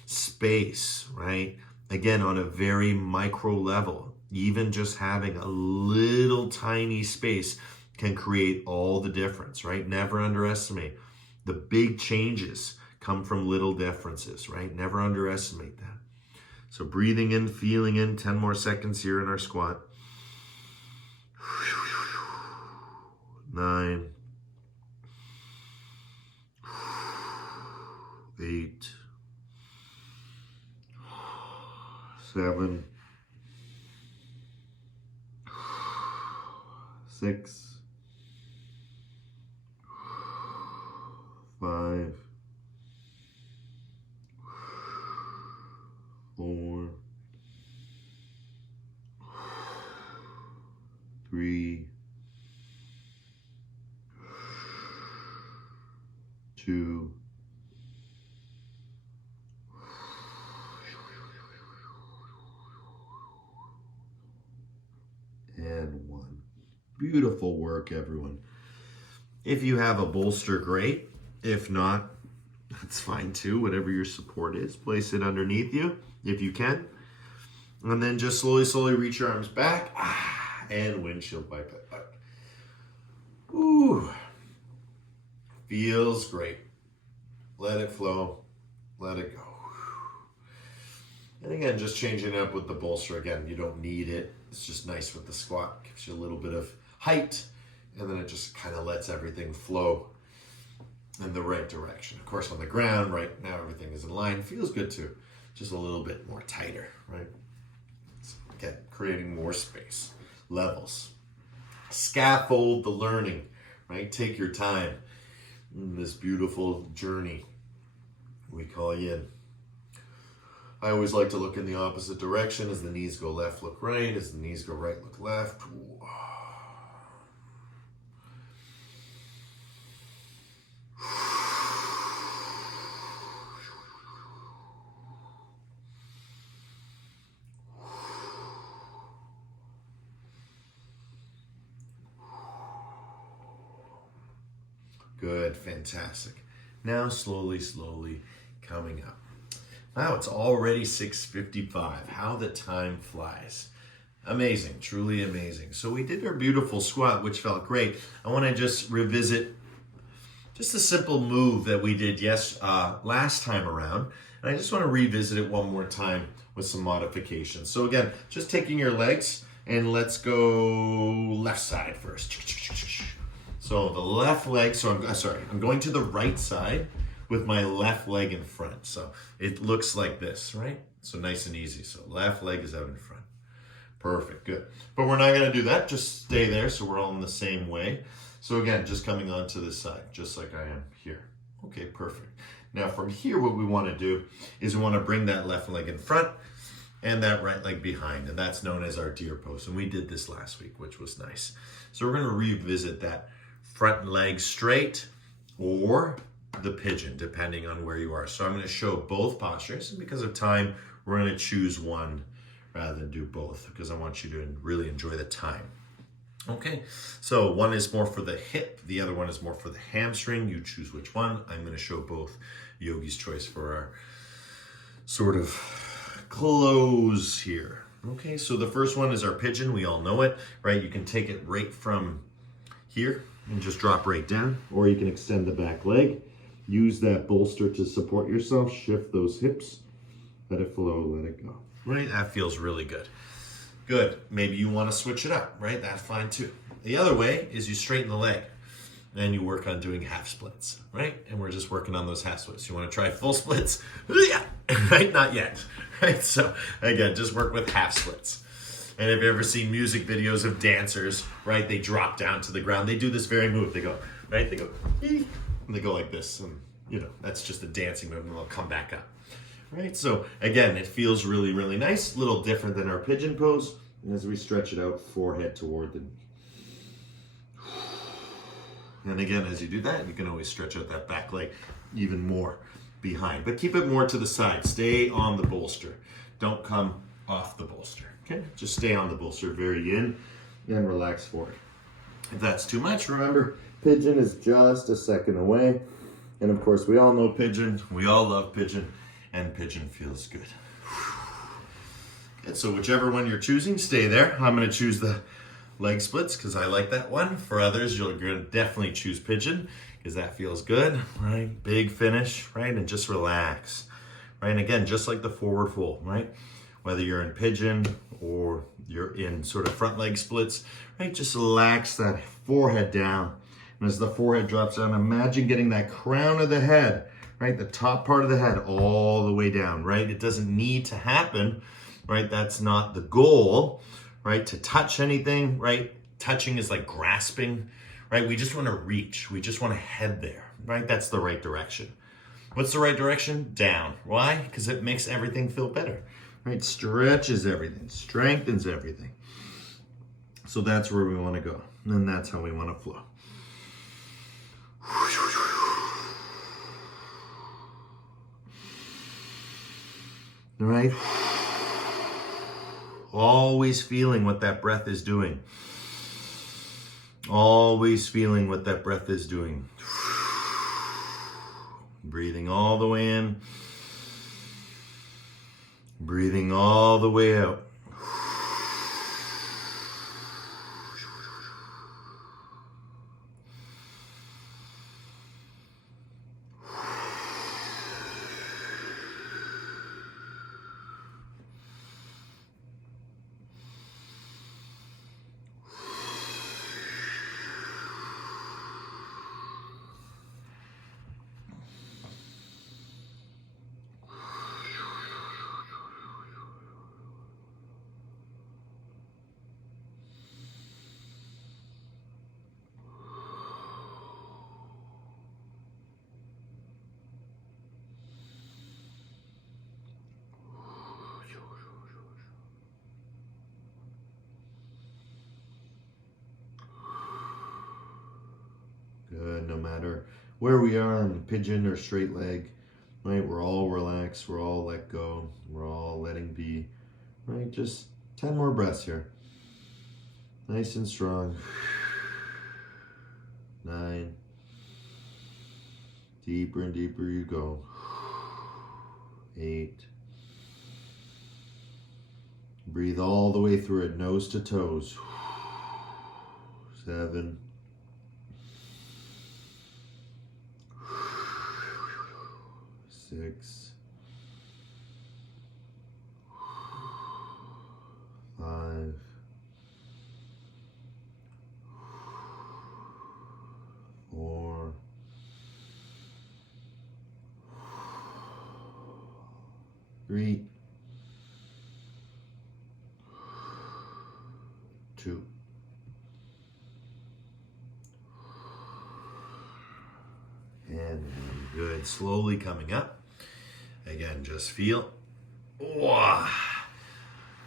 Space, right? Again, on a very micro level, even just having a little tiny space can create all the difference, right? Never underestimate. The big changes come from little differences, right? Never underestimate that. So breathing in, feeling in, 10 more seconds here in our squat. 9, 8, 7, 6, 5, 4, 2, and 1. Beautiful work, everyone. If you have a bolster, great. If not, that's fine too. Whatever your support is, place it underneath you if you can. And then just slowly reach your arms back. And windshield wipe it out. Ooh. Feels great. Let it flow. Let it go. And again, just changing it up with the bolster. Again, you don't need it. It's just nice with the squat. Gives you a little bit of height. And then it just kind of lets everything flow in the right direction. Of course, on the ground, right now, everything is in line. Feels good too. Just a little bit more tighter, right? So again, creating more space. Levels. Scaffold the learning, right? Take your time in this beautiful journey we call yin. I always like to look in the opposite direction. As the knees go left, look right. As the knees go right, look left. Good, fantastic. Now slowly coming up. Wow, it's already 6:55. How the time flies. Amazing, truly amazing. So we did our beautiful squat, which felt great. I want to just revisit just a simple move that we did last time around. And I just want to revisit it one more time with some modifications. So again, just taking your legs and let's go left side first. So the left leg, I'm going to the right side with my left leg in front. So it looks like this, right? So nice and easy. So left leg is out in front. Perfect, good. But we're not gonna do that, just stay there so we're all in the same way. So again, just coming onto this side, just like I am here. Okay, perfect. Now from here, what we wanna do is we wanna bring that left leg in front and that right leg behind, and that's known as our deer pose. And we did this last week, which was nice. So we're gonna revisit that front leg straight or the pigeon, depending on where you are. So I'm going to show both postures, and because of time, we're going to choose one rather than do both because I want you to really enjoy the time. Okay, so one is more for the hip, the other one is more for the hamstring. You choose which one. I'm going to show both. Yogi's choice for our sort of close here. Okay, so the first one is our pigeon. We all know it, right? You can take it right from here and just drop right down, or you can extend the back leg. Use that bolster to support yourself. Shift those hips. Let it flow, let it go. Right, that feels really good. Good, maybe you want to switch it up, right? That's fine too. The other way is you straighten the leg and you work on doing half splits, right? And we're just working on those half splits. You want to try full splits? Right, not yet, right? So again, just work with half splits. And if you've ever seen music videos of dancers, right? They drop down to the ground. They do this very move. They go, right? They go, and they go like this. And, you know, that's just a dancing move, and they'll come back up, right? So, again, it feels really, really nice. A little different than our pigeon pose. And as we stretch it out, forehead toward the knee. And again, as you do that, you can always stretch out that back leg even more behind. But keep it more to the side. Stay on the bolster. Don't come off the bolster. Okay, just stay on the bolster, very yin, and relax forward. If that's too much, remember, pigeon is just a second away. And of course, we all know pigeon, we all love pigeon, and pigeon feels good. Good, so whichever one you're choosing, stay there. I'm gonna choose the leg splits because I like that one. For others, you're gonna definitely choose pigeon because that feels good, right? Big finish, right? And just relax, right? And again, just like the forward fold, right? Whether you're in pigeon or you're in sort of front leg splits, right? Just relax that forehead down. And as the forehead drops down, imagine getting that crown of the head, right? The top part of the head all the way down, right? It doesn't need to happen, right? That's not the goal, right? To touch anything, right? Touching is like grasping, right? We just want to reach. We just want to head there, right? That's the right direction. What's the right direction? Down. Why? Because it makes everything feel better. Right, stretches everything, strengthens everything. So that's where we want to go. And that's how we want to flow. All right? Always feeling what that breath is doing. Always feeling what that breath is doing. Breathing all the way in. Breathing all the way out. Good, no matter where we are in pigeon or straight leg, right? We're all relaxed, we're all let go, we're all letting be, right? Just 10 more breaths here. Nice and strong. 9. Deeper and deeper you go. 8. Breathe all the way through it, nose to toes. 7. 6. 5. 4. 3. 2. And good. Slowly coming up. Again, just feel. Whoa.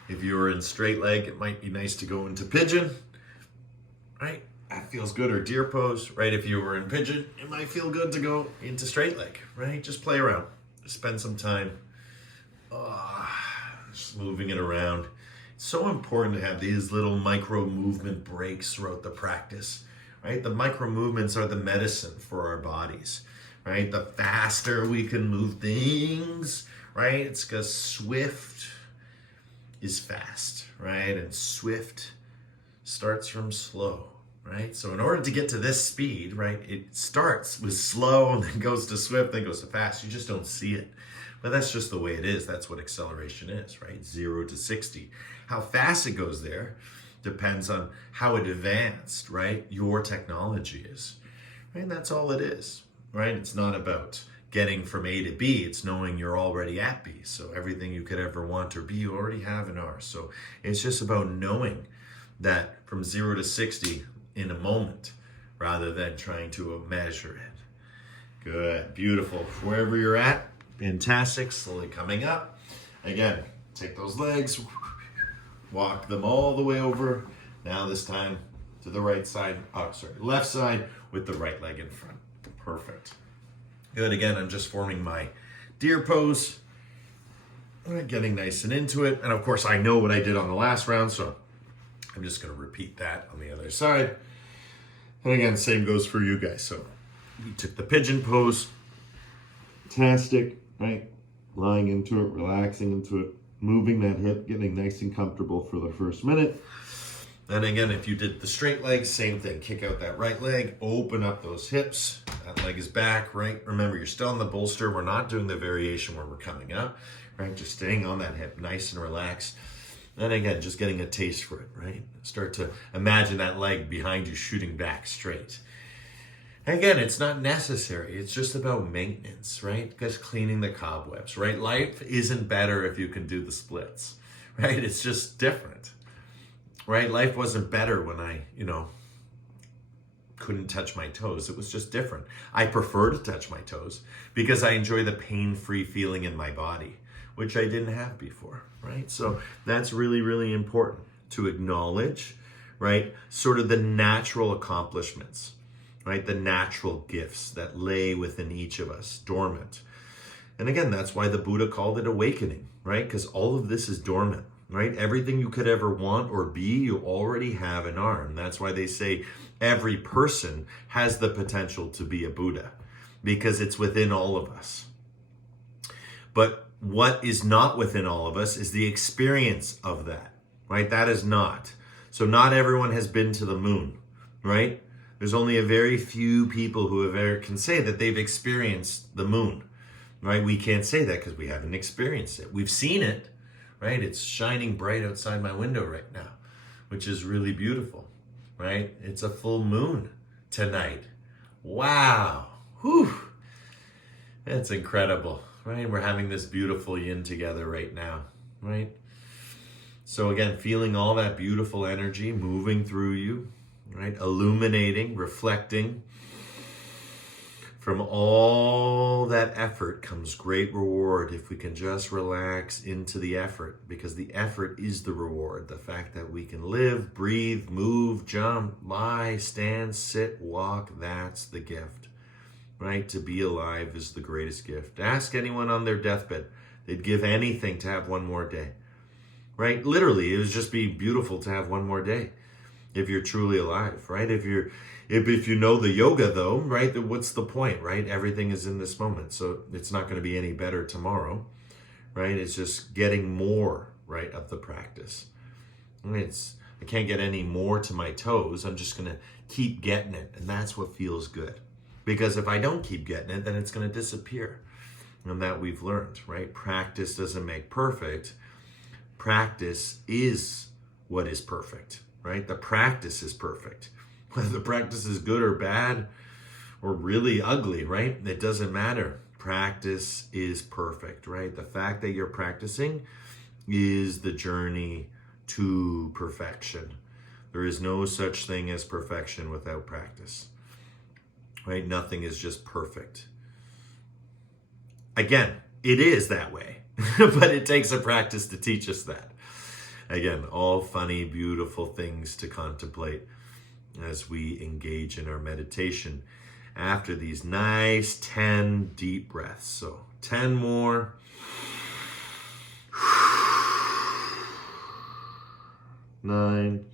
If you were in straight leg, it might be nice to go into pigeon. Right? That feels good. Or deer pose. Right? If you were in pigeon, it might feel good to go into straight leg. Right? Just play around. Spend some time. Just moving it around. It's so important to have these little micro movement breaks throughout the practice. Right? The micro movements are the medicine for our bodies. Right? The faster we can move things, right? It's because swift is fast, right? And swift starts from slow, right? So in order to get to this speed, right, it starts with slow and then goes to swift, then goes to fast. You just don't see it. But that's just the way it is. That's what acceleration is, right? 0 to 60. How fast it goes there depends on how advanced, right, your technology is. Right? And that's all it is. Right? It's not about getting from A to B. It's knowing you're already at B. So everything you could ever want or be, you already have and are. So it's just about knowing that from 0 to 60 in a moment rather than trying to measure it. Good. Beautiful. Wherever you're at, fantastic. Slowly coming up. Again, take those legs, walk them all the way over. Now this time to the right side, left side with the right leg in front. Perfect. Good. Again, I'm just forming my deer pose. Getting nice and into it. And of course, I know what I did on the last round, so I'm just going to repeat that on the other side. And again, same goes for you guys. So we took the pigeon pose. Fantastic, right? Lying into it, relaxing into it, moving that hip, getting nice and comfortable for the first minute. And again, if you did the straight leg, same thing. Kick out that right leg, open up those hips. That leg is back, right? Remember, you're still in the bolster. We're not doing the variation where we're coming up, right? Just staying on that hip, nice and relaxed. And again, just getting a taste for it, right? Start to imagine that leg behind you shooting back straight. And again, it's not necessary. It's just about maintenance, right? Just cleaning the cobwebs, right? Life isn't better if you can do the splits, right? It's just different. Right? Life wasn't better when I, couldn't touch my toes. It was just different. I prefer to touch my toes because I enjoy the pain-free feeling in my body, which I didn't have before, right? So that's really, really important to acknowledge, right? Sort of the natural accomplishments, right? The natural gifts that lay within each of us, dormant. And again, that's why the Buddha called it awakening, right? Because all of this is dormant, right? Everything you could ever want or be, you already have in arm. That's why they say every person has the potential to be a Buddha, because it's within all of us. But what is not within all of us is the experience of that, right? That is not. So not everyone has been to the moon, right? There's only a very few people who have ever can say that they've experienced the moon, right? We can't say that because we haven't experienced it. We've seen it, right? It's shining bright outside my window right now, which is really beautiful, right? It's a full moon tonight. Wow. Whew. That's incredible, right? We're having this beautiful yin together right now, right? So again, feeling all that beautiful energy moving through you, right? Illuminating, reflecting. From all that effort comes great reward if we can just relax into the effort, because the effort is the reward. The fact that we can live, breathe, move, jump, lie, stand, sit, walk, that's the gift, right? To be alive is the greatest gift. Ask anyone on their deathbed. They'd give anything to have one more day, right? Literally, it would just be beautiful to have one more day if you're truly alive, right? If you know the yoga though, right, then what's the point, right? Everything is in this moment. So it's not going to be any better tomorrow, right? It's just getting more, right, of the practice. I can't get any more to my toes. I'm just going to keep getting it. And that's what feels good. Because if I don't keep getting it, then it's going to disappear. And that we've learned, right? Practice doesn't make perfect. Practice is what is perfect, right? The practice is perfect. Whether the practice is good or bad or really ugly, right? It doesn't matter. Practice is perfect, right? The fact that you're practicing is the journey to perfection. There is no such thing as perfection without practice, right? Nothing is just perfect. Again, it is that way, but it takes a practice to teach us that. Again, all funny, beautiful things to contemplate as we engage in our meditation after these nice 10 deep breaths. So 10 more. 9,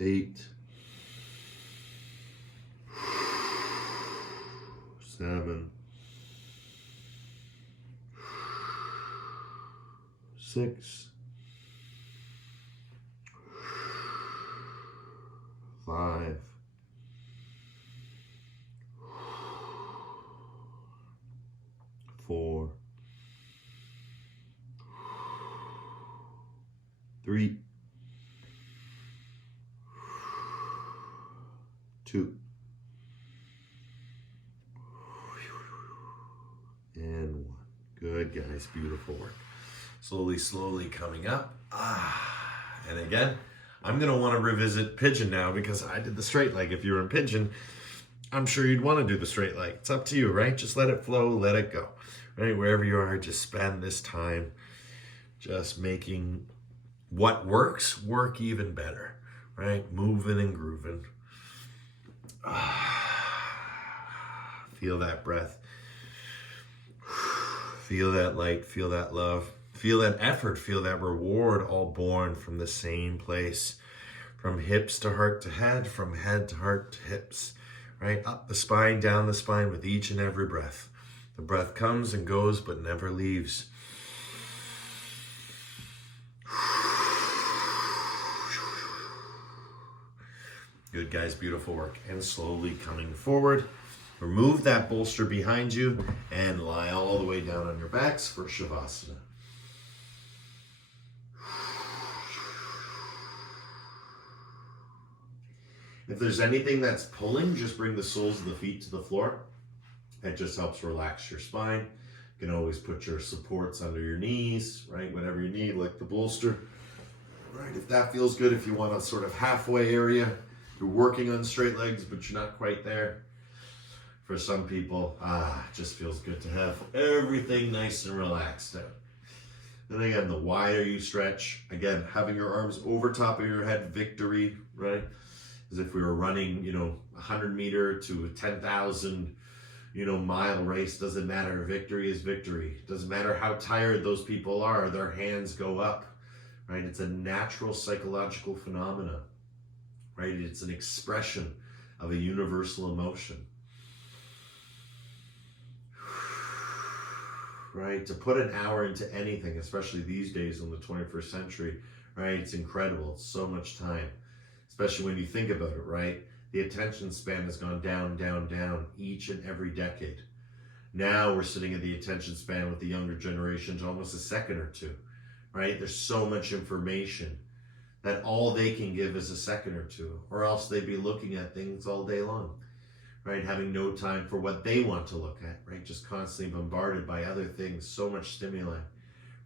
8, 7, 6, 5, 4, 3, 2, and 1. Good, guys. Beautiful work. Slowly coming up. And again, I'm going to want to revisit pigeon now because I did the straight leg. If you're in pigeon, I'm sure you'd want to do the straight leg. It's up to you, right? Just let it flow, let it go. Right? Wherever you are, just spend this time just making what works work even better, right? Moving and grooving. Feel that breath. Feel that light, feel that love. Feel that effort, feel that reward, all born from the same place. From hips to heart to head, from head to heart to hips. Right? Up the spine, down the spine with each and every breath. The breath comes and goes, but never leaves. Good, guys. Beautiful work. And slowly coming forward. Remove that bolster behind you and lie all the way down on your backs for Shavasana. If there's anything that's pulling, just bring the soles of the feet to the floor. That just helps relax your spine. You can always put your supports under your knees, right? Whatever you need, like the bolster. Right, if that feels good, if you want a sort of halfway area, you're working on straight legs, but you're not quite there. For some people, it just feels good to have everything nice and relaxed out. Then again, the wider you stretch, again, having your arms over top of your head, victory, right? as if we were running, 100-meter to a 10,000, mile race. Doesn't matter. Victory is victory. Doesn't matter how tired those people are. Their hands go up, right? It's a natural psychological phenomena, right? It's an expression of a universal emotion. Right? To put an hour into anything, especially these days in the 21st century, right? It's incredible. It's so much time, especially when you think about it, right? The attention span has gone down, down, down each and every decade. Now we're sitting at the attention span with the younger generation to almost a second or two, right? There's so much information that all they can give is a second or two, or else they'd be looking at things all day long, right? Having no time for what they want to look at, right? Just constantly bombarded by other things, so much stimuli,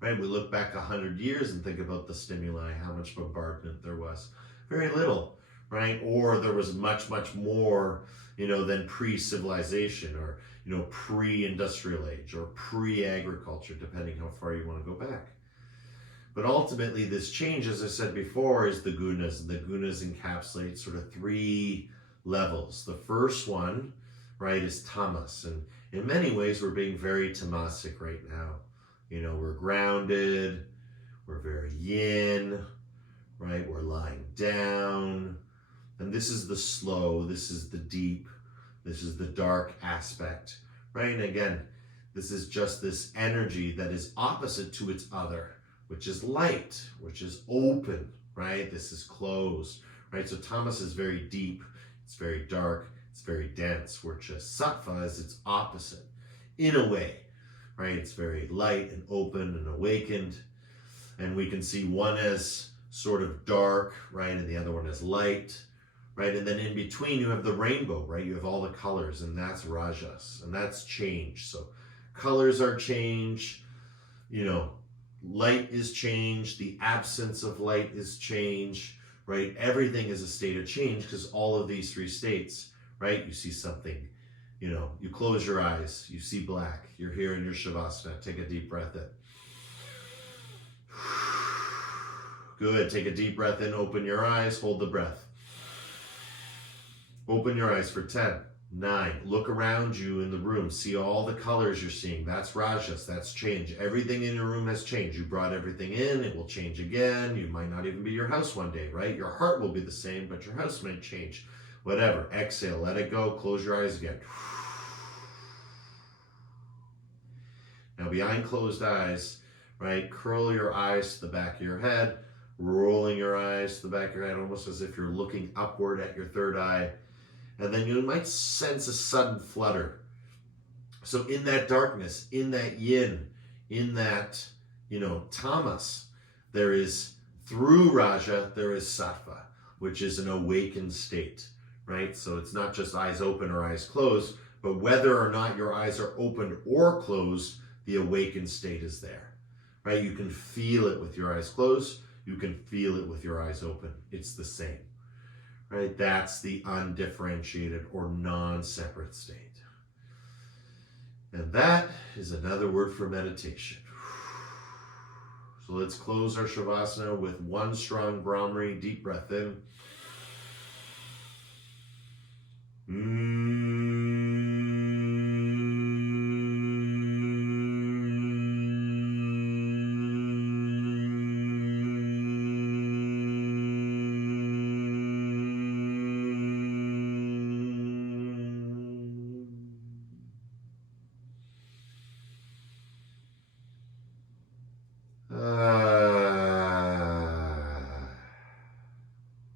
right? We look back 100 years and think about the stimuli, how much bombardment there was. Very little, right? Or there was much, much more, than pre-civilization or, pre-industrial age or pre-agriculture, depending how far you want to go back. But ultimately this change, as I said before, is the gunas. And the gunas encapsulate sort of 3 levels. The first one, right, is tamas. And in many ways, we're being very tamasic right now. We're grounded, we're very yin, right? We're lying down. And this is the slow, this is the deep, this is the dark aspect, right? And again, this is just this energy that is opposite to its other, which is light, which is open, right? This is closed, right? So tamas is very deep, it's very dark, it's very dense, whereas sattva is its opposite in a way, right? It's very light and open and awakened. And we can see one as sort of dark, right? And the other one as light, right? And then in between you have the rainbow, right? You have all the colors, and that's rajas, and that's change. So colors are change, light is change, the absence of light is change, right? Everything is a state of change because all of these 3 states, right? You see something, you close your eyes, you see black, you're here in your shavasana. Take a deep breath in. Good, take a deep breath in, open your eyes, hold the breath. Open your eyes for 10, 9, look around you in the room, see all the colors you're seeing. That's rajas, that's change. Everything in your room has changed. You brought everything in, it will change again. You might not even be your house one day, right? Your heart will be the same, but your house might change. Whatever, exhale, let it go, close your eyes again. Now behind closed eyes, right, curl your eyes to the back of your head, rolling your eyes to the back of your head, almost as if you're looking upward at your third eye. And then you might sense a sudden flutter. So in that darkness, in that yin, in that, tamas, there is, through raja, there is sattva, which is an awakened state, right? So it's not just eyes open or eyes closed, but whether or not your eyes are open or closed, the awakened state is there, right? You can feel it with your eyes closed. You can feel it with your eyes open. It's the same. Right? That's the undifferentiated or non-separate state. And that is another word for meditation. So let's close our shavasana with 1 strong Brahmari, deep breath in.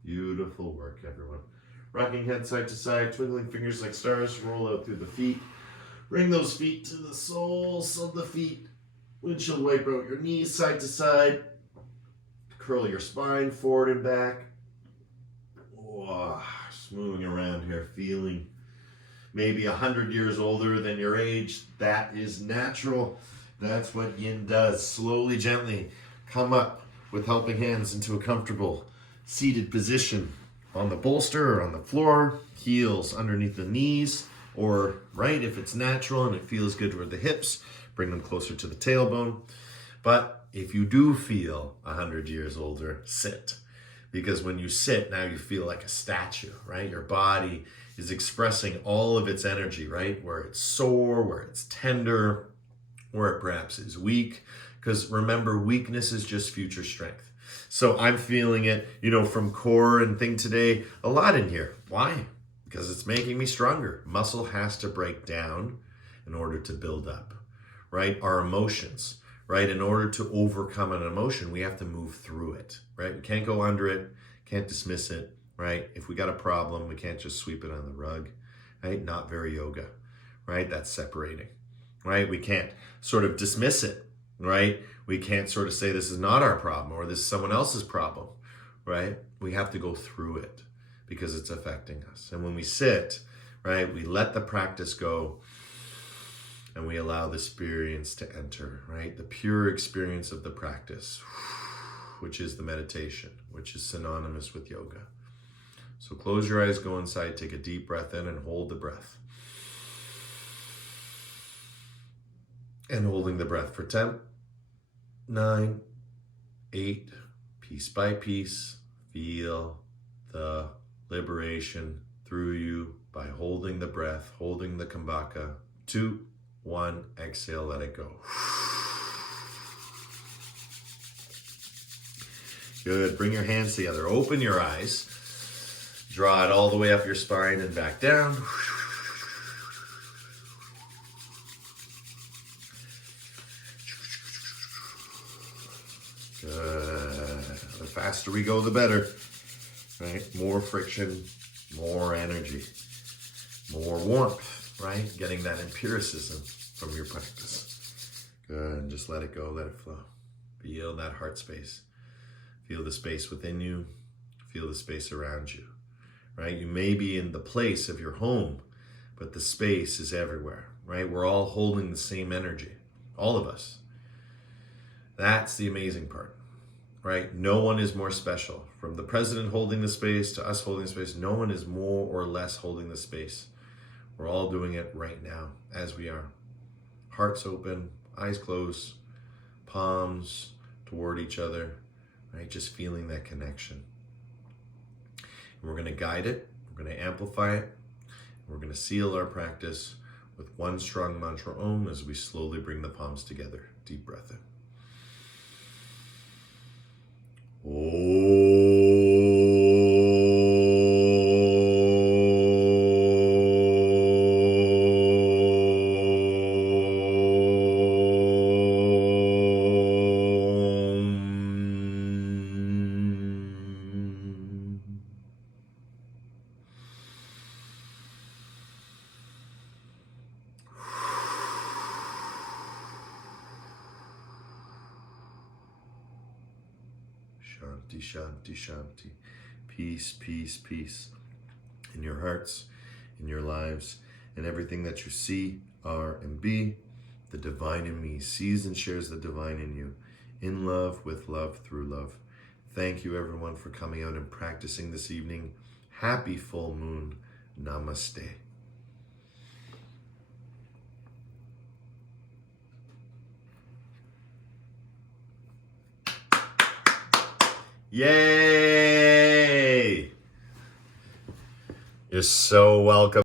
Beautiful work, everyone. Rocking head side to side, twinkling fingers like stars, roll out through the feet. Bring those feet to the soles of the feet. Windshield wiper out your knees side to side. Curl your spine forward and back. Oh, just moving around here, feeling maybe 100 years older than your age. That is natural. That's what yin does. Slowly, gently come up with helping hands into a comfortable seated position on the bolster or on the floor, heels underneath the knees, or right, if it's natural and it feels good toward the hips, bring them closer to the tailbone. But if you do feel 100 years older, sit. Because when you sit, now you feel like a statue, right? Your body is expressing all of its energy, right? Where it's sore, where it's tender, where it perhaps is weak. Because remember, weakness is just future strength. So I'm feeling it, from core and thing today, a lot in here. Why? Because it's making me stronger. Muscle has to break down in order to build up, right? Our emotions, right? In order to overcome an emotion, we have to move through it, right? We can't go under it, can't dismiss it, right? If we got a problem, we can't just sweep it on the rug, right? Not very yoga, right? That's separating, right? We can't sort of dismiss it, right? We can't sort of say this is not our problem or this is someone else's problem, right? We have to go through it because it's affecting us. And when we sit, right, we let the practice go and we allow the experience to enter, right? The pure experience of the practice, which is the meditation, which is synonymous with yoga. So close your eyes, go inside, take a deep breath in and hold the breath. And holding the breath for 10, 9, 8, piece by piece, feel the liberation through you by holding the breath, holding the kumbhaka. 2, 1, exhale, let it go. Good, bring your hands together, open your eyes, draw it all the way up your spine and back down. The faster we go, the better, right? More friction, more energy, more warmth, right? Getting that empiricism from your practice. Good, just let it go, let it flow. Feel that heart space. Feel the space within you. Feel the space around you, right? You may be in the place of your home, but the space is everywhere, right? We're all holding the same energy, all of us. That's the amazing part, right? No one is more special. From the president holding the space to us holding the space, no one is more or less holding the space. We're all doing it right now as we are. Hearts open, eyes closed, palms toward each other, right? Just feeling that connection. And we're going to guide it. We're going to amplify it. We're going to seal our practice with one strong mantra, Om, as we slowly bring the palms together. Deep breath in. Shanti, shanti, shanti. Peace, peace, peace. In your hearts, in your lives, in everything that you see, are, and be. The divine in me sees and shares the divine in you. In love, with love, through love. Thank you, everyone, for coming out and practicing this evening. Happy full moon. Namaste. Yay! You're so welcome.